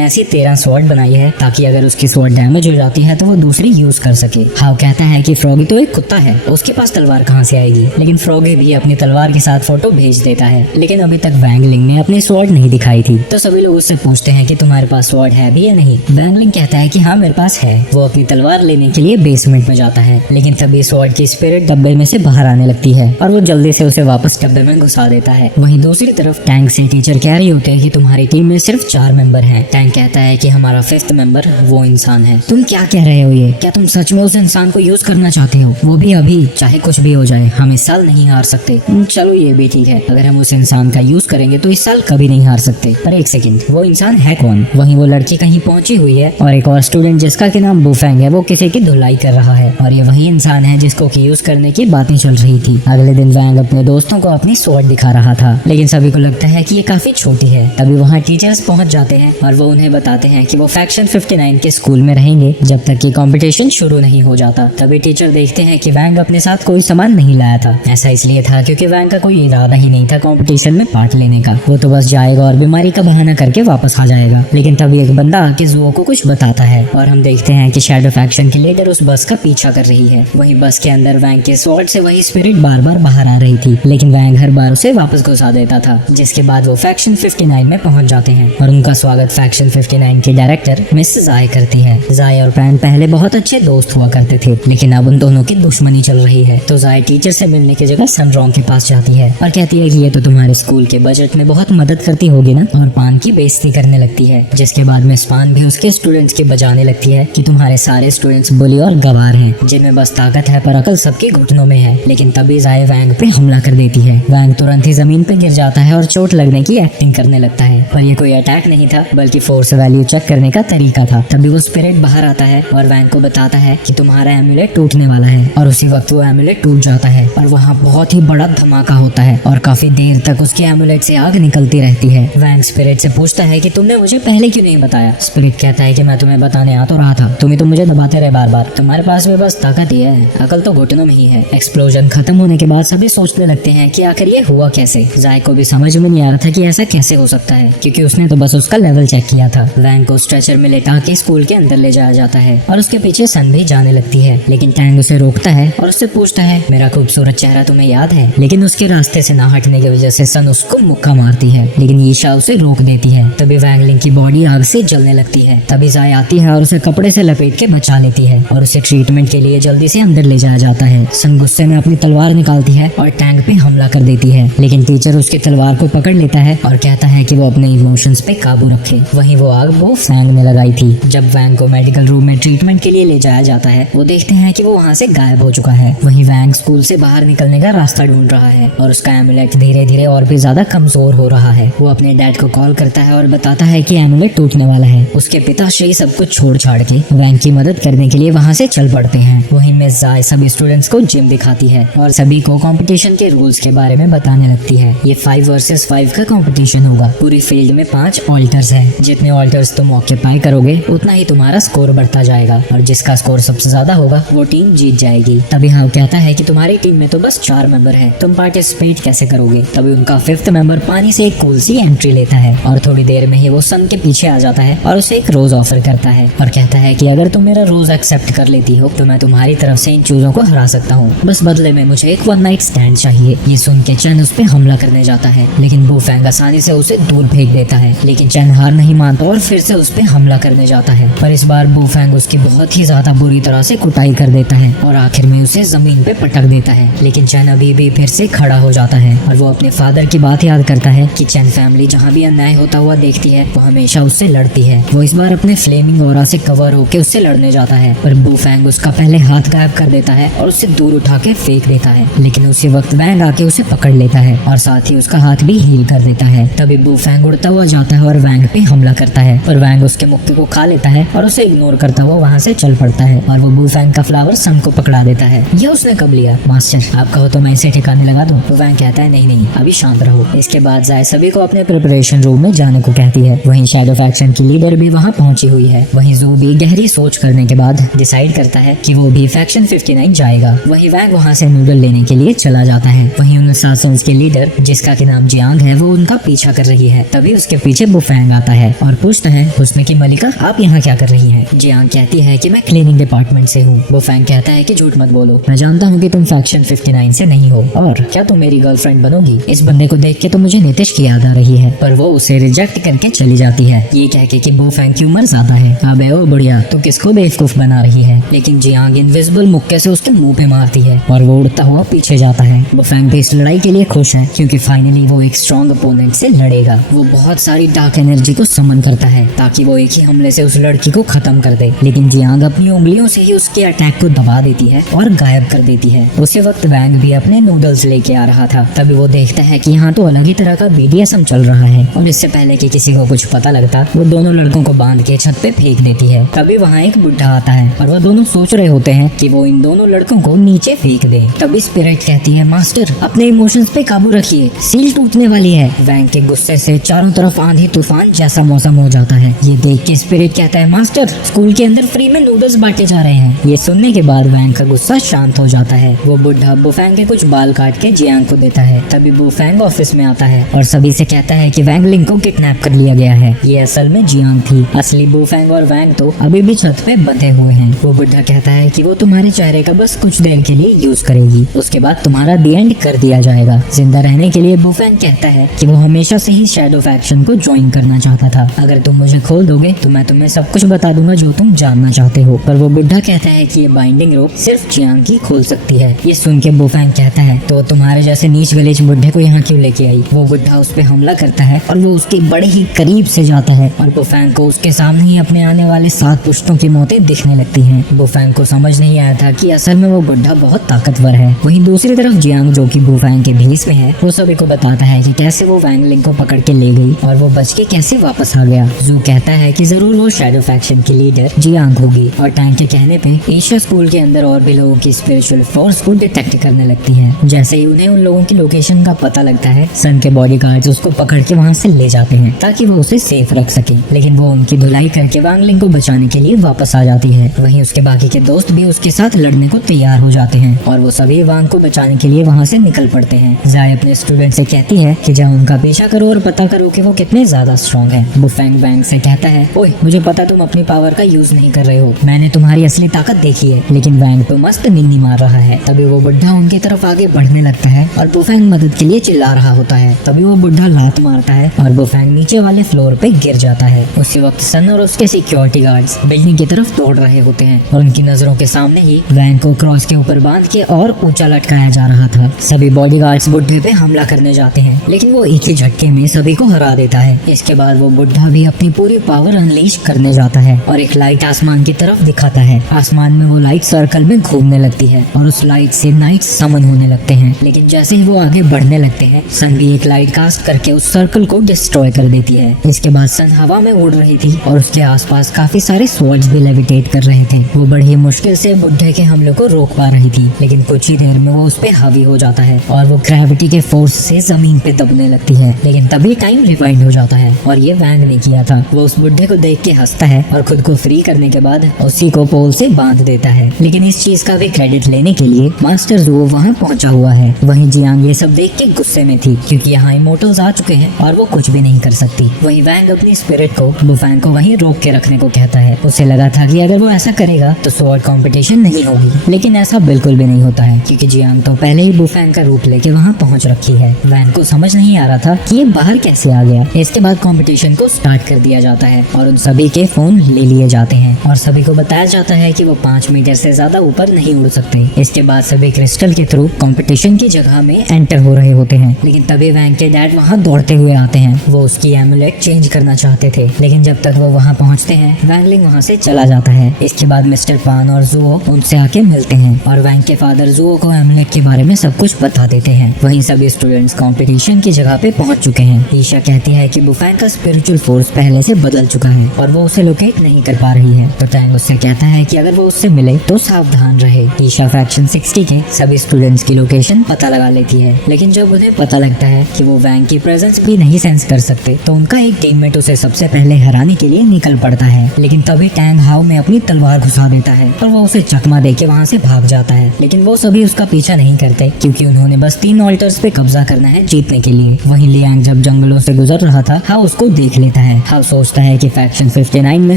ऐसी 13 स्वॉर्ड बनाई है ताकि अगर उसकी स्वॉर्ड डैमेज हो जाती है तो वो दूसरी यूज कर सके। हाउ कहता है कि फ्रॉगी तो एक कुत्ता है, उसके पास तलवार कहाँ से आएगी? लेकिन फ्रॉगी भी अपनी तलवार के साथ फोटो भेज देता है, लेकिन अभी तक वैंग लिंग ने अपनी स्वॉर्ड नहीं दिखाई थी। तो सभी लोग उससे पूछते हैं कि तुम्हारे पास स्वॉर्ड है भी या नहीं? वैंग लिंग कहता है कि हाँ मेरे पास है। वो अपनी तलवार लेने के लिए बेसमेंट में जाता है, लेकिन तभी स्वॉर्ड की स्पिरिट डब्बे में से बाहर आने लगती है और वो जल्दी से उसे वापस डब्बे में घुसा देता है। वहीं दूसरी तरफ टैंक से टीचर कह रही होते हैं कि तुम्हारी टीम में सिर्फ 4 मेंबर हैं। टैंक कहता है कि हमारा 5th मेंबर वो इंसान है। तुम क्या कह रहे हो? ये क्या तुम सच में उस इंसान को यूज करना चाहते हो? वो भी अभी? चाहे कुछ भी हो जाए हम इस साल नहीं हार सकते। चलो ये भी ठीक है, अगर हम उस इंसान का यूज करेंगे तो इस साल कभी नहीं हार सकते। पर एक सेकंड, वो इंसान है कौन? वहीं वो लड़की कहीं पहुंची हुई है और एक और स्टूडेंट जिसका के नाम बुफेंग है वो किसी की धुलाई कर रहा है और ये वही इंसान है जिसको की यूज करने की बातें चल रही थी। अगले दिन वैंग अपने दोस्तों को अपनी स्वॉर्ड दिखा रहा था, लेकिन सभी को लगता है कि ये काफी छोटी है है। तभी वहाँ टीचर्स पहुँच जाते हैं और वो उन्हें बताते हैं कि वो फैक्शन 59 के स्कूल में रहेंगे जब तक कि कंपटीशन शुरू नहीं हो जाता। तभी टीचर देखते हैं कि वैंग अपने साथ कोई सामान नहीं लाया था। ऐसा इसलिए था क्योंकि वैंग का कोई इरादा ही नहीं था कंपटीशन में पार्ट लेने का। वो तो बस जाएगा और बीमारी का बहाना करके वापस आ जाएगा। लेकिन तभी एक बंदा आके जुओ को कुछ बताता है और हम देखते हैं कि शैडो फैक्शन की लीडर उस बस का पीछा कर रही है। वहीं बस के अंदर वैंग के स्वॉर्ड से वही स्पिरिट बार बार बाहर आ रही थी, लेकिन वैंग हर बार उसे वापस घुसा देता था। जिसके बाद वो फैक्शन 59 में पहुंच जाते हैं और उनका स्वागत फैक्शन 59 की डायरेक्टर मिस जाय करती है। जाय और पैन पहले बहुत अच्छे दोस्त हुआ करते थे, लेकिन अब उन दोनों की दुश्मनी चल रही है। तो जाय टीचर से मिलने की जगह सनरॉन्ग के पास जाती है और कहती है कि ये तो तुम्हारे स्कूल के बजट में बहुत मदद करती होगी ना, और पान की बेइज्जती करने लगती है। जिसके बाद मिस पान भी उसके स्टूडेंट्स की बजाने लगती है कि तुम्हारे सारे स्टूडेंट्स बुली और गवार हैं, जिनमें बस ताकत है पर अकल सबके घुटनों में है। लेकिन तभी जाय वैंग पे हमला कर देती है। वैंग तुरंत ही जमीन पे गिर जाता है और चोट लगने की एक्टिंग करने लगता है, पर ये कोई अटैक नहीं था बल्कि फोर्स वैल्यू चेक करने का तरीका था। तभी वो स्पिरिट बाहर आता है और वैंग को बताता है कि तुम्हारा एमुलेट टूटने वाला है, और उसी वक्त वो एमुलेट टूट जाता है और वहाँ बहुत ही बड़ा धमाका होता है और काफी देर तक उसके एमुलेट से आग निकलती रहती है। वैंग स्पिरिट से पूछता है कि तुमने मुझे पहले क्यों नहीं बताया। स्पिरिट कहता है कि मैं तुम्हें बताने आ तो रहा था, तुम्हें तो मुझे दबाते रहे बार बार, तुम्हारे पास भी बस ताकत ही है, अकल तो घुटनों में ही है। एक्सप्लोजन खत्म होने के बाद सभी सोचने लगते हैं कि आखिर ये हुआ कैसे। जाय को भी समझ में नहीं आ रहा था कि ऐसा कैसे हो सकता है, क्योंकि उसने तो बस उसका लेवल चेक किया था। वैंग को स्ट्रेचर में लेटा के स्कूल के अंदर ले जाया जाता है और उसके पीछे सन भी जाने लगती है, लेकिन टैंग उसे रोकता है और उससे पूछता है मेरा खूबसूरत चेहरा तुम्हें याद है। लेकिन उसके रास्ते से ना हटने की वजह से सन उसको मुक्का मारती है, लेकिन ईशा उसे रोक देती है। तभी वैंगलिंग की बॉडी आग से जलने लगती है। तभी जाय आती है और उसे कपड़े से लपेट के बचा लेती है और उसे ट्रीटमेंट के लिए जल्दी से अंदर ले जाया जाता है। सन गुस्से में अपनी तलवार निकालती है और टैंक पे हमला कर देती है, लेकिन टीचर उसकी तलवार को पकड़ लेता है और कहता है कि वो अपने इमोशंस पे काबू रखे। वहीं वो आग वो फैंग ने लगाई थी। जब वैंग को मेडिकल रूम में ट्रीटमेंट के लिए ले जाया जाता है, वो देखते हैं कि वो वहाँ से गायब हो चुका है। वहीं वैंग स्कूल से बाहर निकलने का रास्ता ढूंढ रहा है और उसका एमुलेट धीरे धीरे और भी ज्यादा कमजोर हो रहा है। वो अपने डैड को कॉल करता है और बताता है कि एमुलेट टूटने वाला है। उसके पिताश्री सब कुछ छोड़ छाड़ के वैंग की मदद करने के लिए वहाँ से चल पड़ते हैं। वहीं मिस जाय सभी स्टूडेंट्स को जिम दिखाती है और सभी को कंपटीशन के रूल्स के बारे में बताने लगती है। ये 5 वर्सेस 5 का कंपटीशन होगा। पूरी फील्ड में 5 ऑल्टर्स हैं। जितने ऑल्टर्स तुम ऑक्यूपाई करोगे उतना ही तुम्हारा स्कोर बढ़ता जाएगा और जिसका स्कोर सबसे ज्यादा होगा वो टीम जीत जाएगी। तभी हाँ कहता है कि तुम्हारी टीम में तो बस 4 मेंबर हैं, तुम पार्टिसिपेट कैसे करोगे। तभी उनका 5th मेंबर पानी से एक कूल सी एंट्री लेता है और थोड़ी देर में ही वो सन के पीछे आ जाता है और उसे एक रोज ऑफर करता है और कहता है कि अगर तुम मेरा रोज एक्सेप्ट कर लेती हो तो मैं तुम्हारी तरफ से इन चूजों को हरा सकता हूँ, बस बदले में मुझे एक 1 नाइट स्टैंड चाहिए। ये सुन के चैन उस पे हमला करने जाता है, लेकिन बू फैंग आसानी से उसे दूर फेंक देता है। लेकिन चैन हार नहीं मानता और फिर से उस पे हमला करने जाता है, पर इस बार बू फैंग उसकी बहुत ही ज्यादा बुरी तरह से कुटाई कर देता है और आखिर में उसे जमीन पे पटक देता है। लेकिन चैन अभी भी फिर से खड़ा हो जाता है और वो अपने फादर की बात याद करता है कि चैन फैमिली जहाँ भी अन्याय होता हुआ देखती है वो हमेशा उससे लड़ती है। वो इस बार अपने फ्लेमिंग ऑरा से कवर होकर उससे लड़ने जाता है, पर बू फैंग उसका पहले हाथ गायब कर देता है और उसे दूर उठा के फेंक देता है। लेकिन उसी वक्त वैंग आके उसे पकड़ लेता है और साथ ही उसका हाथ भी हील कर देता है। तभी बू फैंग उड़ता हुआ जाता है और वैंग पे हमला करता है, पर वैंग उसके मुक्के को खा लेता है और उसे इग्नोर करता हुआ वहाँ से चल पड़ता है और वो बू फैंग का फ्लावर सन को पकड़ा देता है। ये उसने कब लिया मास्टर, आप कहो तो मैं इसे ठिकाने लगा दूं। तो वैंग कहता है नहीं नहीं अभी शांत रहो। इसके बाद जाय सभी को अपने प्रिपरेशन रूम में जाने को कहती है। वहीं शैडो फैक्शन की लीडर भी वहाँ पहुंची हुई है। वहीं जू भी गहरी सोच करने के बाद डिसाइड करता है कि वो भी फैक्शन 59 जाएगा। वहीं वैंग वहाँ से नूडल लेने के लिए चला जाता है। वहीं उन सासोंस के लीडर जिसका की नाम जियांग है वो उनका पीछा कर रही है। तभी उसके पीछे बू फैंग आता है और पूछता है हुस्न की मलिका आप यहाँ क्या कर रही हैं। जियांग कहती है कि मैं क्लीनिंग डिपार्टमेंट से हूँ। बू फैंग कहता है कि झूठ मत बोलो, मैं जानता हूँ कि तुम फैक्शन 59 से नहीं हो, और क्या तुम मेरी गर्लफ्रेंड बनोगी। इस बंदे को देख के तो मुझे नितिश की याद आ रही है, पर वो उसे रिजेक्ट करके चली जाती है ये कह के कि बू फैंग की उम्र ज्यादा है। अबे ओ बुढ़िया तू किसको बेवकूफ बना रही है। लेकिन जियांग इनविजिबल मुक्के से उसके मुंह पे मारती है और वो उड़ता हुआ पीछे जाता है। बू फैंग भी इस लड़ाई के लिए खुश है क्योंकि फाइनली वो एक स्ट्रॉन्ग अपोनेंट से लड़ेगा। वो बहुत सारी डार्क एनर्जी को समन करता है ताकि वो एक ही हमले से उस लड़की को खत्म कर दे, लेकिन जियांग अपनी उंगलियों से ही उसके अटैक को दबा देती है और गायब कर देती है। उसी वक्त वैंग भी अपने नूडल्स लेके आ रहा था। तभी वो देखता है कि यहाँ तो अलग ही तरह का BDSM चल रहा है और इससे पहले कि किसी को कुछ पता लगता वो दोनों लड़कों को बांध के छत पे फेंक देती है। तभी वहाँ एक बुढ़ा आता है और वो दोनों सोच रहे होते हैं कि वो इन दोनों लड़कों को नीचे फेंक दे। तभी स्पिरिट कहती है मास्टर अपने इमोशंस पे काबू रखिए, सील टूटने वाली है। वैंग के गुस्से गुस्से से चारों तरफ आंधी तूफान जैसा मौसम हो जाता है। ये देख के स्पिरिट कहता है, मास्टर स्कूल के अंदर फ्री में नूडल्स बांटे जा रहे हैं। ये सुनने के बाद वैंग का गुस्सा शांत हो जाता है। वो बुढ़ा बुफैंग के कुछ बाल काट के जियांग को देता है। तभी बुफैंग ऑफिस में आता है और सभी से कहता है कि वैंग लिंग को किडनैप कर लिया गया है। ये असल में जियांग थी। असली बुफैंग और वैंग तो अभी भी छत पे बंधे हुए हैं। वो बुढ़ा कहता है कि वो तुम्हारे चेहरे का बस कुछ देर के लिए यूज करेगी, उसके बाद तुम्हारा दी एंड कर दिया जाएगा। जिंदा रहने के लिए बुफैंग कहता है कि वो हमेशा से ही शैडो फैक्शन को ज्वाइन करना चाहता था। अगर तुम मुझे खोल दोगे तो मैं तुम्हें सब कुछ बता दूंगा जो तुम जानना चाहते हो। पर वो बुढ़ा कहता है कि ये बाइंडिंग रोप सिर्फ जियांग ही खोल सकती है। ये सुन के बुफैंग कहता है, तो तुम्हारे जैसे नीच गलीच बुढ़े को यहाँ क्यों लेके आई। वो बुढ़ा उस पे हमला करता है और वो उसके बड़े ही करीब से जाता है और बुफैंग को उसके सामने ही अपने आने वाले 7 पुश्तों की मौतें दिखने लगती हैं। बुफैंग को समझ नहीं आया था कि असल में वो बुढ़ा बहुत ताकतवर है। वहीं दूसरी तरफ जियांग, जो कि बुफैंग के भेस में है, वो सभी को बताता है कि कैसे वो वैंग लिंग को पकड़ के ले गई और वो बच के कैसे वापस आ गया। जू कहता है कि जरूर वो शैडो फैक्शन की लीडर जियांग होगी। और टैंक के कहने पे ईशा स्कूल के अंदर और भी लोगों की स्पिरिचुअल फोर्स को डिटेक्ट करने लगती है। जैसे ही उन्हें उन लोगों की लोकेशन का पता लगता है, सन के बॉडीगार्ड्स उसको पकड़ के वहाँ से ले जाते हैं ताकि वो उसे सेफ रख सके। लेकिन वो उनकी धुलाई करके वैंग लिंग को बचाने के लिए वापस आ जाती है। वहीं उसके बाकी के दोस्त भी उसके साथ लड़ने को तैयार हो जाते हैं और वो सभी वांग को बचाने के लिए वहाँ से निकल पड़ते हैं। जाय अपने स्टूडेंट से कहती है कि जाओ उनका पीछा करो और पता करो कि वो कितने ज्यादा स्ट्रॉन्ग हैं। बुफैंग वैंग से कहता है, ओए मुझे पता तुम अपनी पावर का यूज नहीं कर रहे हो, मैंने तुम्हारी असली ताकत देखी है। लेकिन वैंग तो मस्त निन्नी मार रहा है। तभी वो बुढ़ा उनकी तरफ आगे बढ़ने लगता है और बुफैंग मदद के लिए चिल्ला रहा होता है। तभी वो बुढ़ा लात मारता है और बुफैंग नीचे वाले फ्लोर पे गिर जाता है। उसी वक्त सन और उसके सिक्योरिटी गार्ड्स बिल्डिंग की तरफ दौड़ रहे होते हैं और उनकी नजरों के सामने ही वैंग को क्रॉस के ऊपर बांध के और ऊंचा लटकाया जा रहा था। सभी बॉडीगार्ड्स बुढ़े पे हमला करने जाते हैं, लेकिन वो एक ही झटके में सभी को हरा देता है। इसके बाद वो बुढ़ा भी अपनी पूरी पावर अनलीश करने जाता है और एक लाइट आसमान की तरफ दिखाता है। आसमान में वो लाइट सर्कल में घूमने लगती है और उस लाइट से नाइट्स समन होने लगते हैं। लेकिन जैसे ही वो आगे बढ़ने लगते हैं, सन भी एक लाइट कास्ट करके उस सर्कल को डिस्ट्रॉय कर देती है। इसके बाद सन हवा में उड़ रही थी और उसके आसपास काफी सारे स्वॉर्ड्स भी लेविटेट कर रहे थे। वो बड़ी मुश्किल से बुढ़े के हमले को रोक पा रही थी, लेकिन कुछ ही देर में वो उस पे हावी हो जाता है और वो ग्रेविटी के फोर्स से जमीन पे दबने लगती है। लेकिन तभी टाइम रिवाइंड हो जाता है और ये वैंग ने किया था। वो उस बुढ़े को देख के हंसता है और खुद को फ्री करने के बाद उसी को पोल से बांध देता है। लेकिन इस चीज का भी क्रेडिट लेने के लिए मास्टर जू वहाँ पहुंचा हुआ है। वहीं जियांग ये सब देख के गुस्से में थी क्योंकि यहाँ इमोर्टल्स आ चुके हैं और वो कुछ भी नहीं कर सकती। वहीं वैंग अपनी स्पिरिट को बुफैंग को वहीं रोक के रखने को कहता है। उसे लगा था कि अगर वो ऐसा करेगा तो स्वॉर्ड कंपटीशन नहीं होगी, लेकिन ऐसा बिल्कुल भी नहीं होता है क्योंकि जियांग तो पहले ही बुफैंग का रूप लेके वहाँ पहुँच रखी है। वैंग को समझ नहीं आ रहा था कि ये बाहर कैसे आ गया। इसके बाद कंपटीशन को स्टार्ट कर दिया जाता है और उन सभी के फोन ले लिए जाते हैं और सभी को बताया जाता है कि वो 5 मीटर से ज्यादा ऊपर नहीं उड़ सकते। इसके बाद सभी क्रिस्टल के थ्रू कंपटीशन की जगह में एंटर हो रहे होते हैं। लेकिन तभी वैंग के डैड वहाँ दौड़ते हुए आते हैं। वो उसकी एमुलेट चेंज करना चाहते थे, लेकिन जब तक वो वहाँ पहुँचते हैं वैंग लिंग वहाँ से चला जाता है। इसके बाद मिस्टर पान और जुओ उनसे आके मिलते हैं और वैंग के फादर जुओ को एमुलेट के बारे में सब कुछ बता देते हैं। वहीं सभी स्टूडेंट्स कंपटीशन की जगह पे पहुंच चुके हैं। ईशा कहती है कि बुफैंग का स्पिरिचुअल फोर्स पहले से बदल चुका है और वो उसे लोकेट नहीं कर पा रही है। तो टैंग उससे कहता है कि अगर वो उससे मिले तो सावधान रहे। ईशा फैक्शन 60 के सभी स्टूडेंट्स की लोकेशन पता लगा लेती है, लेकिन जब उन्हें पता लगता है कि वो वैंग की प्रेजेंस भी नहीं सेंस कर सकते तो उनका एक टीममेट उसे सबसे पहले हराने के लिए निकल पड़ता है। लेकिन तभी टैंग हाव में अपनी तलवार घुसा देता है और वो उसे चकमा देके वहाँ से भाग जाता है। लेकिन वो सभी उसका पीछा नहीं करते क्योंकि उन्होंने बस 3 ऑल्टर्स पे कब्जा करना है जीतने के लिए। वहीं लियांग जब जंगलों से गुजर रहा था, हाउ उसको देख लेता है। हाउ सोचता है कि फैक्शन 59 में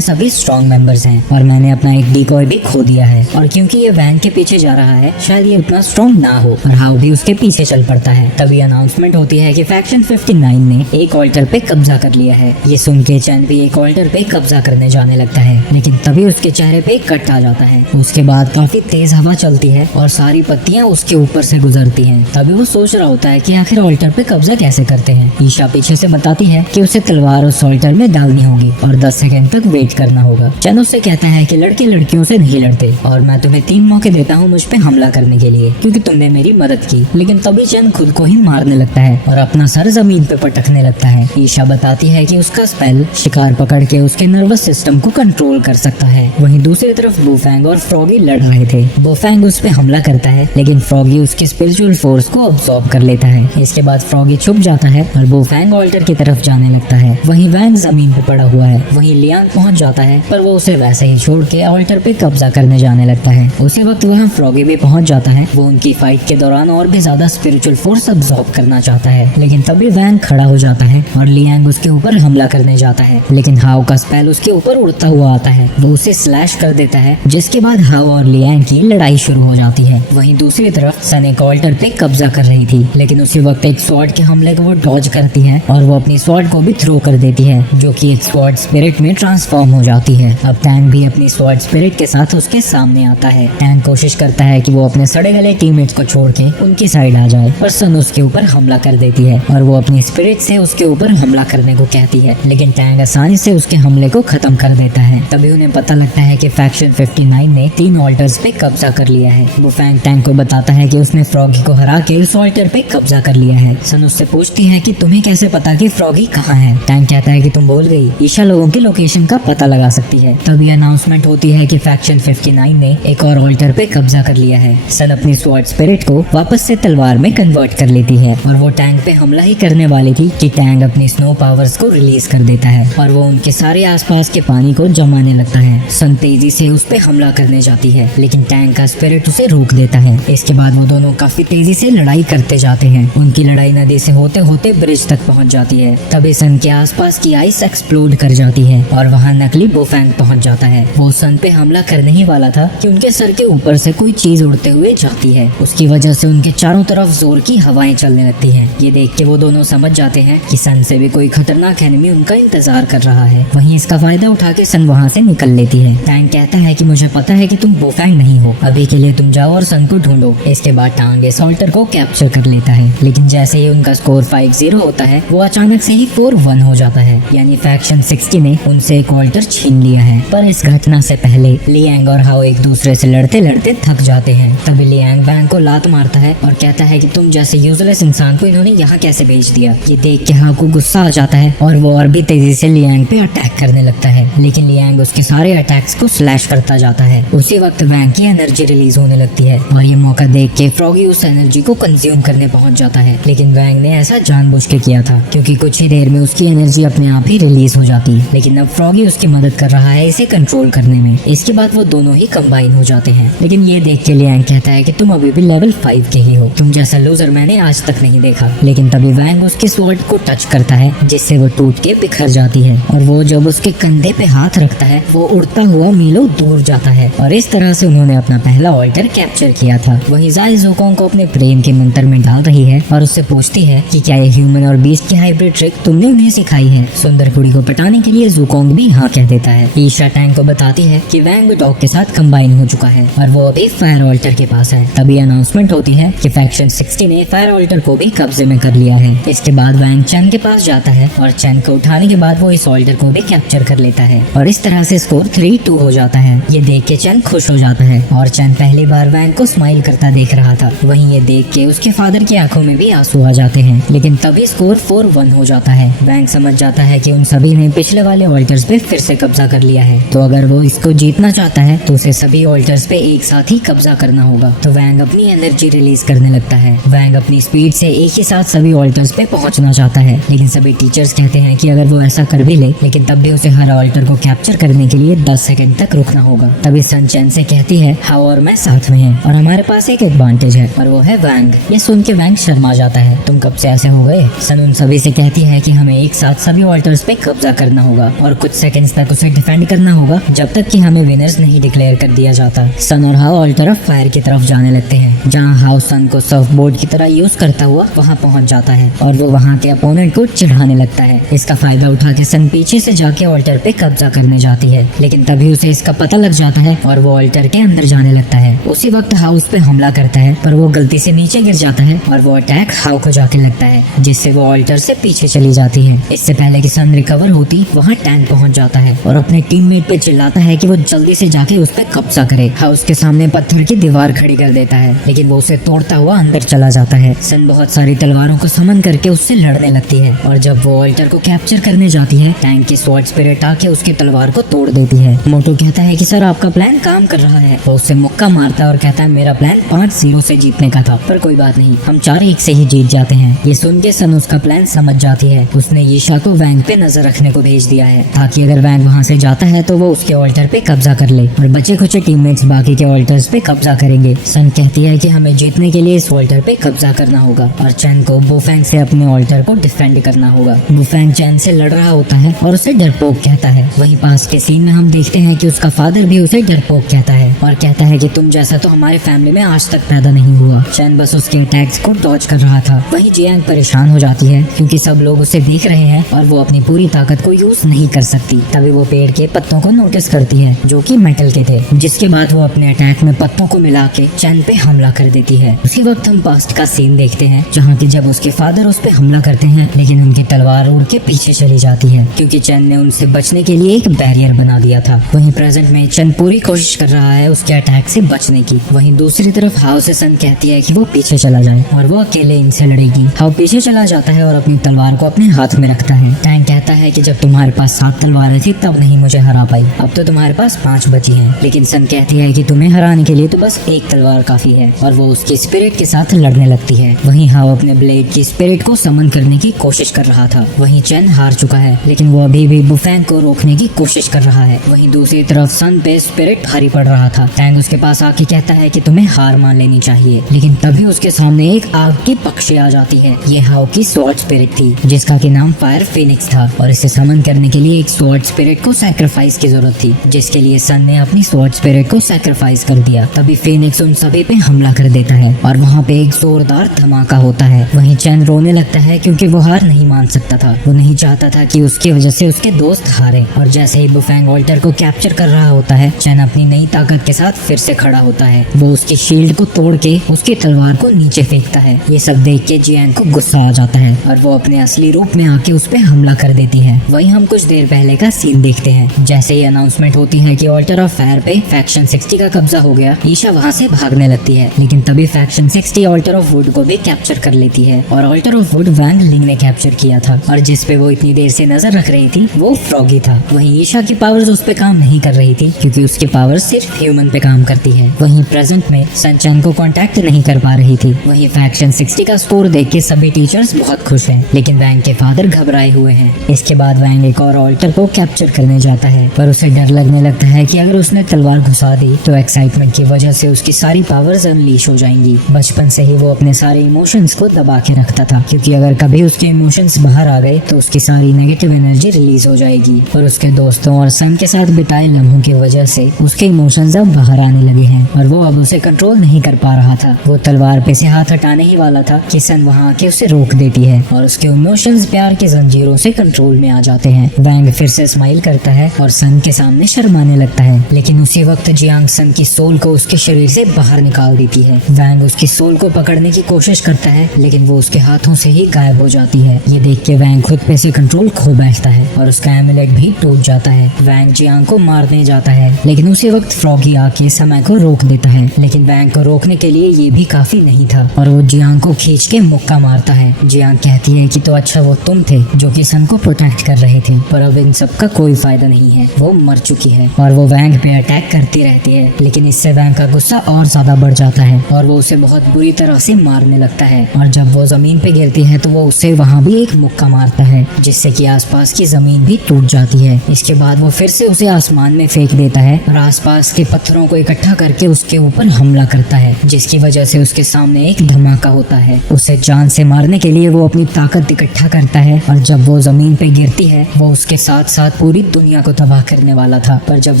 सभी स्ट्रॉन्ग मेंबर्स हैं और मैंने अपना एक डिकॉय भी खो दिया है और क्योंकि ये वैंग के पीछे जा रहा है शायद ये उतना स्ट्रॉन्ग ना हो और हाउ भी उसके पीछे चल पड़ता है। तभी अनाउंसमेंट होती है कि फैक्शन 59 ने एक ऑल्टर पे कब्जा कर लिया है। ये सुन के चैन भी एक ऑल्टर पे कब्जा करने जाने लगता है, लेकिन तभी उसके चेहरे पे एक कट आ जाता है। उसके बाद काफी तेज हवा चलती है और सारी पत्तियां उसके ऊपर से गुजरती हैं। तभी वो सोच रहा होता है कि आखिर ऑल्टर पे कब्जा कैसे करते हैं। ईशा पीछे से बताती है कि उसे तलवार उस ऑल्टर में डालनी होगी और 10 सेकंड तक वेट करना होगा। चैन उससे कहता है कि लड़के लड़कियों से नहीं लड़ते और मैं तुम्हें 3 मौके देता हूँ मुझ पे हमला करने के लिए क्योंकि तुमने मेरी मदद की। लेकिन तभी चैन खुद को ही मारने लगता है और अपना सर जमीन पे पटकने लगता है। ईशा बताती है कि उसका स्पेल शिकार पकड़ के उसके नर्वस सिस्टम को कंट्रोल कर सकता है। वहीं दूसरी तरफ बुफैंग और फ्रॉगी लड़ रहे थे। बुफैंग उस पे हमला करता है, लेकिन फ्रॉगी उसकी स्पिरिचुअल फोर्स को अब्सॉर्ब कर लेता है। इसके बाद फ्रॉगी छुप जाता है और वैंग ऑल्टर की तरफ जाने लगता है। वहीं वैंग जमीन पे पड़ा हुआ है। वहीं लियांग पहुंच जाता है, पर वो उसे वैसे ही छोड़ के ऑल्टर पे कब्जा करने जाने लगता है। उसी वक्त वहाँ फ्रॉगी भी पहुंच जाता है। वो उनकी फाइट के दौरान और भी ज्यादा स्पिरिचुअल फोर्स अब्सॉर्ब करना चाहता है, लेकिन तभी वैंग खड़ा हो जाता है और लियांग उसके ऊपर हमला करने जाता है। लेकिन हाओ का स्पेल उसके ऊपर उड़ता हुआ आता है। वो उसे स्लैश कर देता है, जिसके बाद हाओ और लियांग की लड़ाई शुरू हो जाती है। वहीं दूसरी तरफ सन एक ऑल्टर पे कब्जा कर रही थी, लेकिन उसी वक्त एक स्वॉर्ड के हमले को वो डॉज करती है और वो अपनी स्वॉर्ड को भी थ्रो कर देती है, जो कि एक स्वॉर्ड स्पिरिट में ट्रांसफॉर्म हो जाती है। अब टैंग भी अपनी स्वॉर्ड स्पिरिट के साथ उसके सामने आता है। टैंग कोशिश करता है कि वो अपने सड़े गले टीममेट्स को छोड़ के उनकी साइड आ जाए, पर सन उसके ऊपर हमला कर देती है और वो अपनी स्पिरिट से उसके ऊपर हमला करने को कहती है, लेकिन टैंग आसानी से उसके हमले को खत्म कर देता है। तभी उन्हें पता लगता है कि फैक्शन 59 ने 3 ऑल्टर्स पे कब्जा कर लिया है। वो फैंग टैंग को बताता है कि उसने फ्रॉगी को हरा के उस ऑल्टर पे कब्जा कर लिया है। सन उससे पूछती है कि तुम्हें कैसे पता कि फ्रॉगी कहाँ है। टैंग कहता है कि तुम भूल गई, ईशा लोगों की लोकेशन का पता लगा सकती है। तभी अनाउंसमेंट होती है कि फैक्शन 59 ने एक और ऑल्टर पे कब्जा कर लिया है। सन अपनी स्वॉर्ड स्पिरिट को वापस से तलवार में कन्वर्ट कर लेती है और वो टैंग पे हमला ही करने वाली थी कि टैंग अपनी स्नो पावर्स को रिलीज कर देता है और वो उनके सारे आसपास के पानी को जमाने लगता है। सन तेजी से उस पे हमला करने जाती है, लेकिन टैंग का स्पिरिट उसे रोक देता है। इसके बाद वो दोनों काफी तेजी से लड़ाई करते जाते हैं। उनकी लड़ाई नदी से होते होते ब्रिज तक पहुंच जाती है। तभी सन के आसपास की आइस एक्सप्लोड कर जाती है और वहाँ नकली बोफैंग पहुंच जाता है। वो सन पे हमला करने ही वाला था कि उनके सर के ऊपर से कोई चीज उड़ते हुए जाती है। उसकी वजह से उनके चारों तरफ जोर की हवाएं चलने लगती हैं। ये देख के वो दोनों समझ जाते हैं कि सन से भी कोई खतरनाक एनिमी उनका इंतजार कर रहा है। वहीं इसका फायदा उठा के सन वहाँ से निकल लेती है। टैंग कहता है कि मुझे पता है कि तुम बोफैंग नहीं हो, अभी के लिए तुम जाओ और सन को ढूंढो। इसके बाद टांग इस ऑल्टर को कैप्चर कर लेता है, लेकिन जैसे ही उनका स्कोर 5-0 होता है, वो अचानक से ही 4-1 हो जाता है। यानी फैक्शन 60 ने उनसे एक ऑल्टर छीन लिया है। पर इस घटना से पहले लियांग और हाओ एक दूसरे से लड़ते लड़ते थक जाते हैं। तभी लियांग वैंग को लात मारता है और कहता है कि तुम जैसे यूजलेस इंसान को इन्होंने यहाँ कैसे भेज दिया। ये देख के हाओ को गुस्सा आ जाता है और वो और भी तेजी से लियांग पे अटैक करने लगता है, लेकिन लियांग उसके सारे अटैक्स को स्लैश करता जाता है। उसी वक्त वैंग की एनर्जी रिलीज होने लगती है और ये मौका देख के फ्रॉगी उस एनर्जी को कंज्यूम करने पहुंच जाता है, लेकिन वैंग ने ऐसा जानबूझ के किया था क्योंकि कुछ ही देर में उसकी एनर्जी अपने आप ही रिलीज हो जाती है। लेकिन अब फ्रॉगी उसकी मदद कर रहा है इसे कंट्रोल करने में। इसके बाद वो दोनों ही कंबाइन हो जाते हैं, लेकिन ये देख के लियांग कहता है कि तुम अभी भी लेवल 5 के ही हो, तुम जैसा लूजर मैंने आज तक नहीं देखा। लेकिन तभी वैंग उसके स्वॉर्ड को टच करता है, जिससे वो टूट के बिखर जाती है और वो जब उसके कंधे पे हाथ रखता है, वो उड़ता हुआ मीलों दूर जाता है और इस तरह से उन्होंने अपना पहला ऑल्टर कैप्चर किया था। वहीं ज़ाई ज़ुकोंग को अपने प्रेम के मंत्र में डाल रही है और उससे पूछती है कि क्या ये ह्यूमन और बीस्ट की हाइब्रिड ट्रिक तुमने उन्हें सिखाई है। सुंदर कुड़ी को पटाने के लिए ज़ुकोंग भी हाँ कह देता है। ईशा टैंग को बताती है कि वैंग डॉग के साथ कंबाइन हो चुका है और वो अभी फायर ऑल्टर के पास है। तभी अनाउंसमेंट होती है कि फैक्शन 60 ने फायर ऑल्टर को भी कब्जे में कर लिया है। इसके बाद वैंग चैन के पास जाता है और चैन को उठाने के बाद वो इस ऑल्टर को भी कैप्चर कर लेता है और इस तरह से स्कोर 3-2 हो जाता है। ये देख के चैन खुश हो जाता है और चैन पहली बार वैंग को स्माइल करता देख रहा था। वहीं ये देख के उसके फादर की आंखों में भी आंसू आ जाते हैं, लेकिन तभी स्कोर 4-1 हो जाता है। वैंग समझ जाता है कि उन सभी ने पिछले वाले ऑल्टर्स पे फिर से कब्जा कर लिया है, तो अगर वो इसको जीतना चाहता है तो उसे सभी ऑल्टर्स पे एक साथ ही कब्जा करना होगा। तो वैंग अपनी एनर्जी रिलीज करने लगता है। वैंग अपनी स्पीड से एक ही साथ सभी ऑल्टर्स पे पहुंचना चाहता है, लेकिन सभी टीचर्स कहते हैं कि अगर वो ऐसा कर भी ले, लेकिन तब भी उसे हर ऑल्टर को कैप्चर करने के लिए 10 सेकंड तक रुकना होगा। तभी सन चैन से कहती है हाओ और मैं साथ में हैं और हमारे पास एक एडवांटेज है और वो है वैंग। ये सुन के वैंग शर्मा जाता है, तुम कब से ऐसे हो गए। सन उन सभी से कहती है कि हमें एक साथ सभी ऑल्टर्स पे कब्जा करना होगा और कुछ सेकंड्स तक उसे डिफेंड करना होगा जब तक कि हमें विनर्स नहीं डिक्लेयर कर दिया जाता। सन और हाओ ऑल्टर ऑफ फायर की तरफ जाने लगते हैं, जहाँ हाओ सन को सर्फ बोर्ड की तरह यूज करता हुआ वहाँ पहुँच जाता है और वो वहाँ के अपोनेंट को चिढ़ाने लगता है। इसका फायदा उठा के सन पीछे से जाके ऑल्टर पे कब्जा करने जाती है, लेकिन तभी उसे इसका पता लग जाता है और वो ऑल्टर के अंदर जाने लगता है। उसी वक्त हाउ उस पे हमला करता है, पर वो गलती से नीचे गिर जाता है और वो अटैक हाउ को जाके लगता है, जिससे वो ऑल्टर से पीछे चली जाती है। इससे पहले कि सन रिकवर होती, वहाँ टैंग पहुंच जाता है और अपने टीममेट पे चिल्लाता है कि वो जल्दी से जाके उस पे कब्जा करे। हाउस के सामने पत्थर की दीवार खड़ी कर देता है, लेकिन वो उसे तोड़ता हुआ अंदर चला जाता है। सन बहुत सारी तलवारों को समन करके उससे लड़ने लगती है और जब वो ऑल्टर को को कैप्चर करने जाती है, टैंग की स्वॉर्ड स्पिरिट आके उसकी तलवार को तोड़ देती है। मोटू कहता है कि सर आपका प्लान काम कर रहा है। वो उससे मुक्का मारता है और कहता है मेरा प्लान 5-0 से जीतने का था, पर कोई बात नहीं, हम 4-1 से ही जीत जाते हैं। ये सुन के सन उसका प्लान समझ जाती है। उसने यीशा को वैंग पे नजर रखने को भेज दिया है ताकि अगर वैंग वहाँ से जाता है तो वो उसके ऑल्टर पे कब्जा कर ले और बचे कुछ टीममेट्स बाकी के ऑल्टर्स पे कब्जा करेंगे। सन कहती है कि हमें जीतने के लिए इस ऑल्टर पे कब्जा करना होगा और चैन को बुफैंग से अपने ऑल्टर को डिफेंड करना होगा। बुफैंग चैन से लड़ रहा होता है और उसे डरपोक कहता है। वहीं पास के सीन में हम देखते हैं कि उसका फादर भी उसे डरपोक कहता है और कहता है कि तुम जैसा तो हमारे फैमिली में आज तक पैदा नहीं हुआ। चैन बस उसके अटैक्स को डॉज कर रहा था। वहीं जियांग परेशान हो जाती है क्योंकि सब लोग उसे देख रहे हैं और वो अपनी पूरी ताकत को यूज नहीं कर सकती। तभी वो पेड़ के पत्तों को नोटिस करती है जो कि मेटल के थे, जिसके बाद वो अपने अटैक में पत्तों को मिला के चैन पे हमला कर देती है। उसी वक्त हम पास्ट का सीन देखते हैं जहाँ की जब उसके फादर उस पे हमला करते हैं लेकिन उनकी तलवार उड़ के पीछे चली जाती है क्योंकि चैन ने उनसे बचने के लिए एक बैरियर बना दिया था। वहीं प्रेजेंट में चैन पूरी कोशिश कर रहा है उसके अटैक से बचने की। वहीं दूसरी तरफ हाउ से सन कहती है कि वो पीछे चला जाए और वो अकेले इनसे लड़ेगी। हाउ पीछे चला जाता है और अपनी तलवार को अपने हाथ में रखता है। टैंग कहता है कि जब तुम्हारे पास 7 तलवारें थी तब नहीं मुझे हरा पाई, अब तो तुम्हारे पास 5 बची हैं। लेकिन सन कहती है कि तुम्हें हराने के लिए तो बस एक तलवार काफी है और वो उसकी स्पिरिट के साथ लड़ने लगती है। वहीं हाउ अपने ब्लेड की स्पिरिट को समन करने की कोशिश कर रहा था। वहीं चैन हार चुका है लेकिन वो अभी भी बुफैंग को रोकने की कोशिश कर रहा है। वहीं दूसरी तरफ सन पे स्पिरिट भारी पड़ रहा था। टैंग उसके पास आके कहता है कि तुम्हें हार मान लेनी चाहिए, लेकिन तभी उसके सामने एक आग की पक्षी आ जाती है। ये हाउ की स्वॉर्ड स्पिरिट थी जिसका कि नाम फायर फिनिक्स था और इसे समन करने के लिए एक स्वॉर्ड स्पिरिट को सैक्रिफाइस की जरूरत थी, जिसके लिए सन ने अपनी स्वॉर्ड स्पिरिट को सैक्रिफाइस कर दिया। तभी फिनिक्स उन सभी पे हमला कर देता है और वहाँ पे एक जोरदार धमाका होता है। वहीं चैन रोने लगता है क्योंकि वो हार नहीं मान सकता था। वो नहीं चाहता था कि उसकी वजह से उसके दोस्त हारे। और जैसे ही बुफैंग ऑल्टर को कैप्चर कर रहा होता है चैन अपनी नई ताकत के साथ फिर से खड़ा होता है। वो उसकी शील्ड को तोड़ के उसकी तलवार को नीचे फेंकता है। ये सब देख के जियांग को गुस्सा आ जाता है और वो अपने असली रूप में आके उस पे हमला कर देती है। वहीं हम कुछ देर पहले का सीन देखते हैं। जैसे ही अनाउंसमेंट होती है कि ऑल्टर ऑफ फायर पे फैक्शन 60 का कब्जा हो गया, ईशा वहाँ से भागने लगती है। लेकिन तभी फैक्शन 60 ऑल्टर ऑफ वुड को भी कैप्चर कर लेती है और ऑल्टर ऑफ वुड वैंग लिंग ने कैप्चर किया था और जिस पे वो इतनी देर से नजर रख रही थी वो फ्रॉगी था। वहीं ईशा की पावर्स उस पे काम नहीं कर रही थी क्योंकि उसकी पावर सिर्फ ह्यूमन पे काम करती है। वहीं प्रेजेंट में सनचैन को कांटेक्ट नहीं कर पा रही थी। वहीं फैक्शन 60 का स्कोर देख के सभी टीचर्स बहुत खुश हैं, लेकिन वैंग के फादर घबराए हुए हैं। इसके बाद वैंग एक और ऑल्टर को कैप्चर करने जाता है पर उसे डर लगने लगता है कि अगर उसने तलवार घुसा दी तो एक्साइटमेंट की वजह से उसकी सारी पावर्स अनलीश हो जाएंगी। बचपन से ही वो अपने सारे इमोशंस को दबा के रखता था क्योंकि अगर कभी उसके इमोशंस बाहर आ गए तो उसकी सारी नेगेटिव एनर्जी रिलीज हो जाएगी। और उसके दोस्तों और सन के साथ बिताए लम्हों की वजह से उसके इमोशंस अब बाहर आने लगे हैं और वो अब उसे कंट्रोल नहीं कर पा रहा था। वो तलवार पे से हाथ हटाने ही वाला था कि सन वहाँ आके उसे रोक देती है और उसके इमोशंस प्यार की जंजीरों से कंट्रोल में आ जाते हैं। वैंग फिर से स्माइल करता है और सन के सामने शर्माने लगता है, लेकिन उसी वक्त जियांग सन की सोल को उसके शरीर से बाहर निकाल देती है। वैंग उसकी सोल को पकड़ने की कोशिश करता है लेकिन वो उसके हाथों से ही गायब हो जाती है। ये देख के वैंग खुद पे से कंट्रोल खो बैठता है और उसका एमुलेट भी टूट जाता है। वैंग जियांग को मारने जाता है लेकिन उसी वक्त फ्रॉगी आके समय को रोक देता है, लेकिन वैंग को रोकने के लिए ये भी काफी नहीं था और वो जियांग को खींच के मुक्का मारता है। जियांग कहती है कि तो अच्छा वो तुम थे जो कि सन को प्रोटेक्ट कर रहे थे, पर अब इन सब का कोई फायदा नहीं है, वो मर चुकी है। और वो वैंग पे अटैक करती रहती है लेकिन इससे वैंग का गुस्सा और ज्यादा बढ़ जाता है और वो उसे बहुत बुरी तरह से मारने लगता है। और जब वो जमीन पे गिरती है तो वो उससे वहाँ भी एक मुक्का मारता है जिससे कि आसपास की जमीन भी टूट जाती है। इसके बाद वो फिर से उसे आसमान में फेंक देता है और आसपास के पत्थरों को इकट्ठा करके उसके ऊपर हमला करता है, जिसकी वजह से उसके सामने एक धमाका होता है। उसे जान से मारने के लिए वो अपनी ताकत इकट्ठा करता है और जब वो जमीन पे गिरती है वो उसके साथ साथ पूरी दुनिया को तबाह करने वाला था। पर जब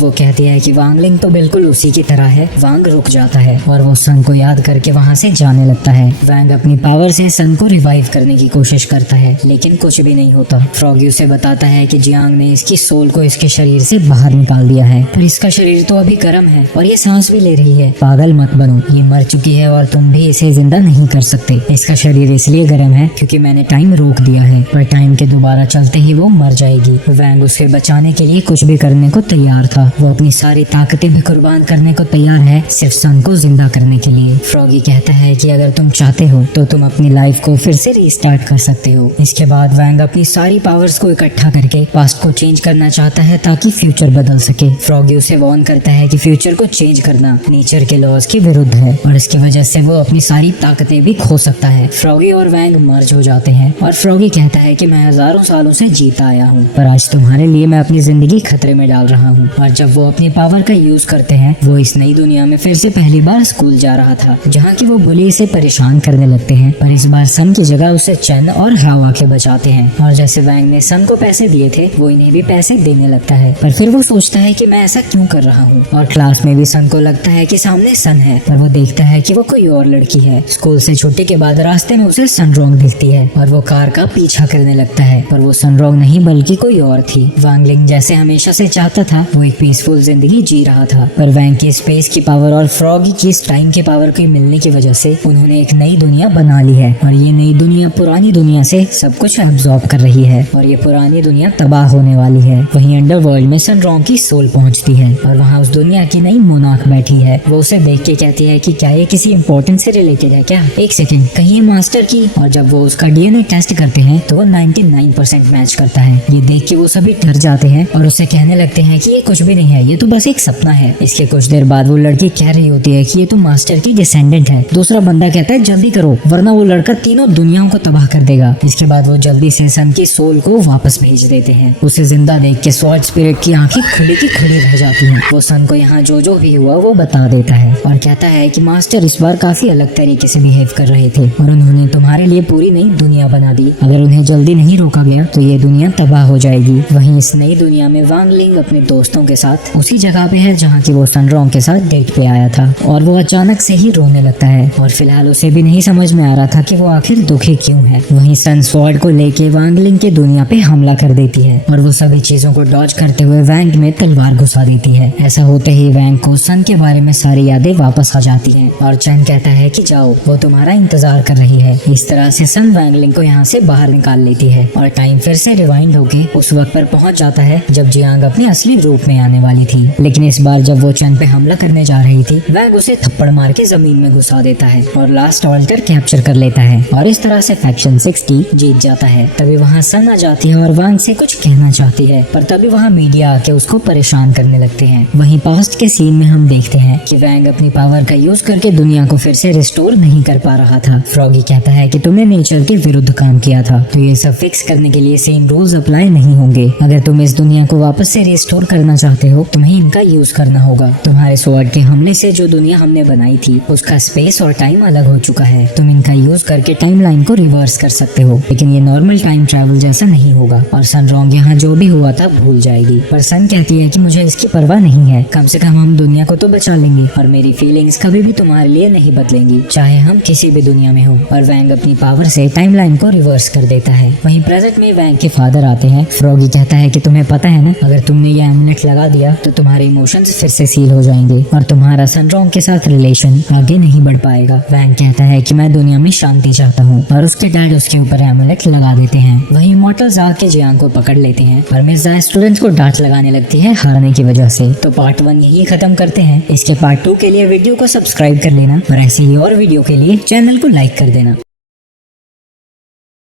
वो कहती है कि वांगलिंग तो बिल्कुल उसी की तरह है, वांग रुक जाता है और वो सन को याद करके वहाँ से जाने लगता है। वैंग अपनी पावर से सन को रिवाइव करने की कोशिश करता है लेकिन कुछ भी नहीं होता। फ्रॉगी उसे बताता है कि जियांग ने इसकी सोल को इसके शरीर से बाहर निकाल दिया है, पर इसका शरीर तो अभी गर्म है और ये सांस भी ले रही है। पागल मत बनो, ये मर चुकी है और तुम भी इसे जिंदा नहीं कर सकते। इसका शरीर इसलिए गर्म है क्योंकि मैंने टाइम रोक दिया है, पर टाइम के दोबारा चलते ही वो मर जाएगी। वैंग उसे बचाने के लिए कुछ भी करने को तैयार था। वो अपनी सारी ताकतें भी कुर्बान करने को तैयार है सिर्फ सन को जिंदा करने के लिए। फ्रॉगी कहता है कि अगर तुम चाहते हो तो तुम अपनी लाइफ को फिर से रीस्टार्ट कर सकते हो। इसके बाद वैंग अपनी सारी पावर्स को इकट्ठा करके पास्ट को चेंज करना चाहता है ताकि फ्यूचर बदल सके। फ्रॉगी उसे वार्न करता है कि फ्यूचर को चेंज करना नेचर के लॉज के विरुद्ध है और इसकी वजह से वो अपनी सारी ताकतें भी खो सकता है। फ्रॉगी और वैंग मर्ज हो जाते हैं और फ्रॉगी कहता है कि मैं हजारों सालों से जीता आया हूँ, पर आज तुम्हारे लिए मैं अपनी जिंदगी खतरे में डाल रहा हूँ। और जब वो अपनी पावर का यूज करते हैं, वो इस नई दुनिया में फिर से पहली बार स्कूल जा रहा था, जहाँ की वो बुली से परेशान करने लगते हैं, पर इस बार सन की जगह उसे चैन और हवा के बचाते हैं। और जैसे वैंग ने सन को पैसे दिए थे, वो इन्हें भी पैसे देने लगता है, पर फिर वो सोचता है कि मैं ऐसा क्यों कर रहा हूँ। और क्लास में भी सन को लगता है कि सामने सन है, पर वो देखता है कि वो कोई और लड़की है। स्कूल से छुट्टी के बाद रास्ते में उसे सनरोंग दिखती है और वो कार का पीछा करने लगता है, पर वो सनरोंग नहीं बल्कि कोई और थी। वांगलिंग जैसे हमेशा से चाहता था, वो एक पीसफुल जिंदगी जी रहा था, पर वैंग की स्पेस की पावर और फ्रॉगी की इस टाइम की पावर की मिलने की वजह से उन्होंने एक नई दुनिया बना ली है और ये नई दुनिया पुरानी दुनिया से सब कुछ एब्जॉर्ब कर रही है और ये पुरानी दुनिया तबाह होने वाली है। वहीं अंडरवर्ल्ड में सनरोंग की सोल पहुंचती है और वहाँ उस दुनिया की नई मोनार्क बैठी है। वो उसे देख के कहती है कि क्या ये किसी इंपॉर्टेंट से रिलेटेड है क्या? एक सेकंड, कहीं ये मास्टर की? और जब वो उसका डीएनए टेस्ट करते हैं तो वो 99% मैच करता है। ये देख के वो सभी डर जाते हैं और उससे कहने लगते हैं कि ये कुछ भी नहीं है, ये तो बस एक सपना है। इसके कुछ देर बाद वो लड़की कह रही होती है कि ये तो मास्टर की डिसेंडेंट है। दूसरा बंदा कहता है जल्दी करो वरना वो लड़का तीनों दुनियाओं को तबाह कर देगा। इसके बाद वो जल्दी से सन की सोल को वापस भेज देते हैं। उसे जिंदा देख के स्वॉर्ड स्पिरिट की आंखें खुली की खुली रह जाती हैं। वो सन को यहाँ जो भी हुआ वो बता देता है और कहता है कि मास्टर इस बार काफी अलग तरीके से बिहेव कर रहे थे और उन्होंने तुम्हारे लिए पूरी नई दुनिया बना दी। अगर उन्हें जल्दी नहीं रोका गया तो ये दुनिया तबाह हो जाएगी। वहीं इस नई दुनिया में वांगलिंग अपने दोस्तों के साथ उसी जगह पे है जहाँ की वो सनरोंग के साथ डेट पे आया था और वो अचानक से ही रोने लगता है और फिलहाल उसे भी नहीं समझ में आ रहा था कि वो आखिर दुखी क्यों है। वहीं सन स्वॉर्ड को लेके वांगलिंग के दुनिया पे हमला कर देती है और वो सभी चीजों को डॉज करते हुए वैंग में तलवार घुसा देती है। ऐसा होते ही वैंग को सन के बारे में सारी यादें वापस आ जाती हैं और चैन कहता है कि जाओ, वो तुम्हारा इंतजार कर रही है। इस तरह से सन वांगलिंग को यहाँ से बाहर निकाल लेती है और टाइम फिर से रिवाइंड होके उस वक्त पर पहुंच जाता है जब जियांग अपने असली रूप में आने वाली थी। लेकिन इस बार जब वो चैन पे हमला करने जा रही थी, वैंग उसे थप्पड़ मार के जमीन में घुसा देता है और लास्ट ऑल्टर कैप्चर कर लेता है और इस तरह से फैक्शन 60 जीत जाता है। तभी वहाँ सन आ जाती है और वांग से कुछ कहना चाहती है, पर तभी वहाँ मीडिया आके उसको परेशान करने लगते हैं। वहीं पास्ट के सीन में हम देखते हैं कि वैंग अपनी पावर का यूज करके दुनिया को फिर से रिस्टोर नहीं कर पा रहा था। फ्रॉगी कहता है कि तुमने नेचर के विरुद्ध काम किया था, तो ये सब फिक्स करने के लिए सेम रूल्स अप्लाई नहीं होंगे। अगर तुम इस दुनिया को वापस से रिस्टोर करना चाहते हो, तुम्हें इनका यूज करना होगा। तुम्हारे स्वॉर्ड के हमले से जो दुनिया हमने बनाई थी उसका स्पेस और टाइम अलग हो चुका है। तुम इनका यूज करके टाइमलाइन को रिवर्स कर सकते हो, लेकिन ये नॉर्मल टाइम ट्रैवल जैसा नहीं होगा और सनरोंग यहाँ जो भी हुआ था भूल जाएगी। पर सन कहती है कि मुझे इसकी परवाह नहीं है, कम से कम हम दुनिया को तो बचा लेंगे और मेरी फीलिंग्स कभी भी तुम्हारे लिए नहीं बदलेंगी, चाहे हम किसी भी दुनिया में हो। और वैंग अपनी पावर से टाइमलाइन को रिवर्स कर देता है। वहीं प्रेजेंट में वैंग के फादर आते हैं। फ्रॉगी कहता है कि तुम्हें पता है ना, अगर तुमने ये एमुलेट लगा दिया तो तुम्हारे इमोशंस फिर से सील हो जाएंगे और तुम्हारा सनरोंग के साथ रिलेशन आगे नहीं बढ़ पाएगा। वैंग कहता है कि मैं दुनिया में शांति चाहता हूँ और उसके डैड उसके ऊपर एमुलेट लगा देते हैं। वहीं इमॉर्टल्स आके जियांग को पकड़ लेते हैं और मिर्जा स्टूडेंट्स को डांट लगाने लगती है हारने की वजह से। तो पार्ट 1 यही खत्म करते हैं। इसके पार्ट 2 के लिए वीडियो को सब्सक्राइब कर लेना और ऐसे ही और वीडियो के लिए चैनल को लाइक कर देना।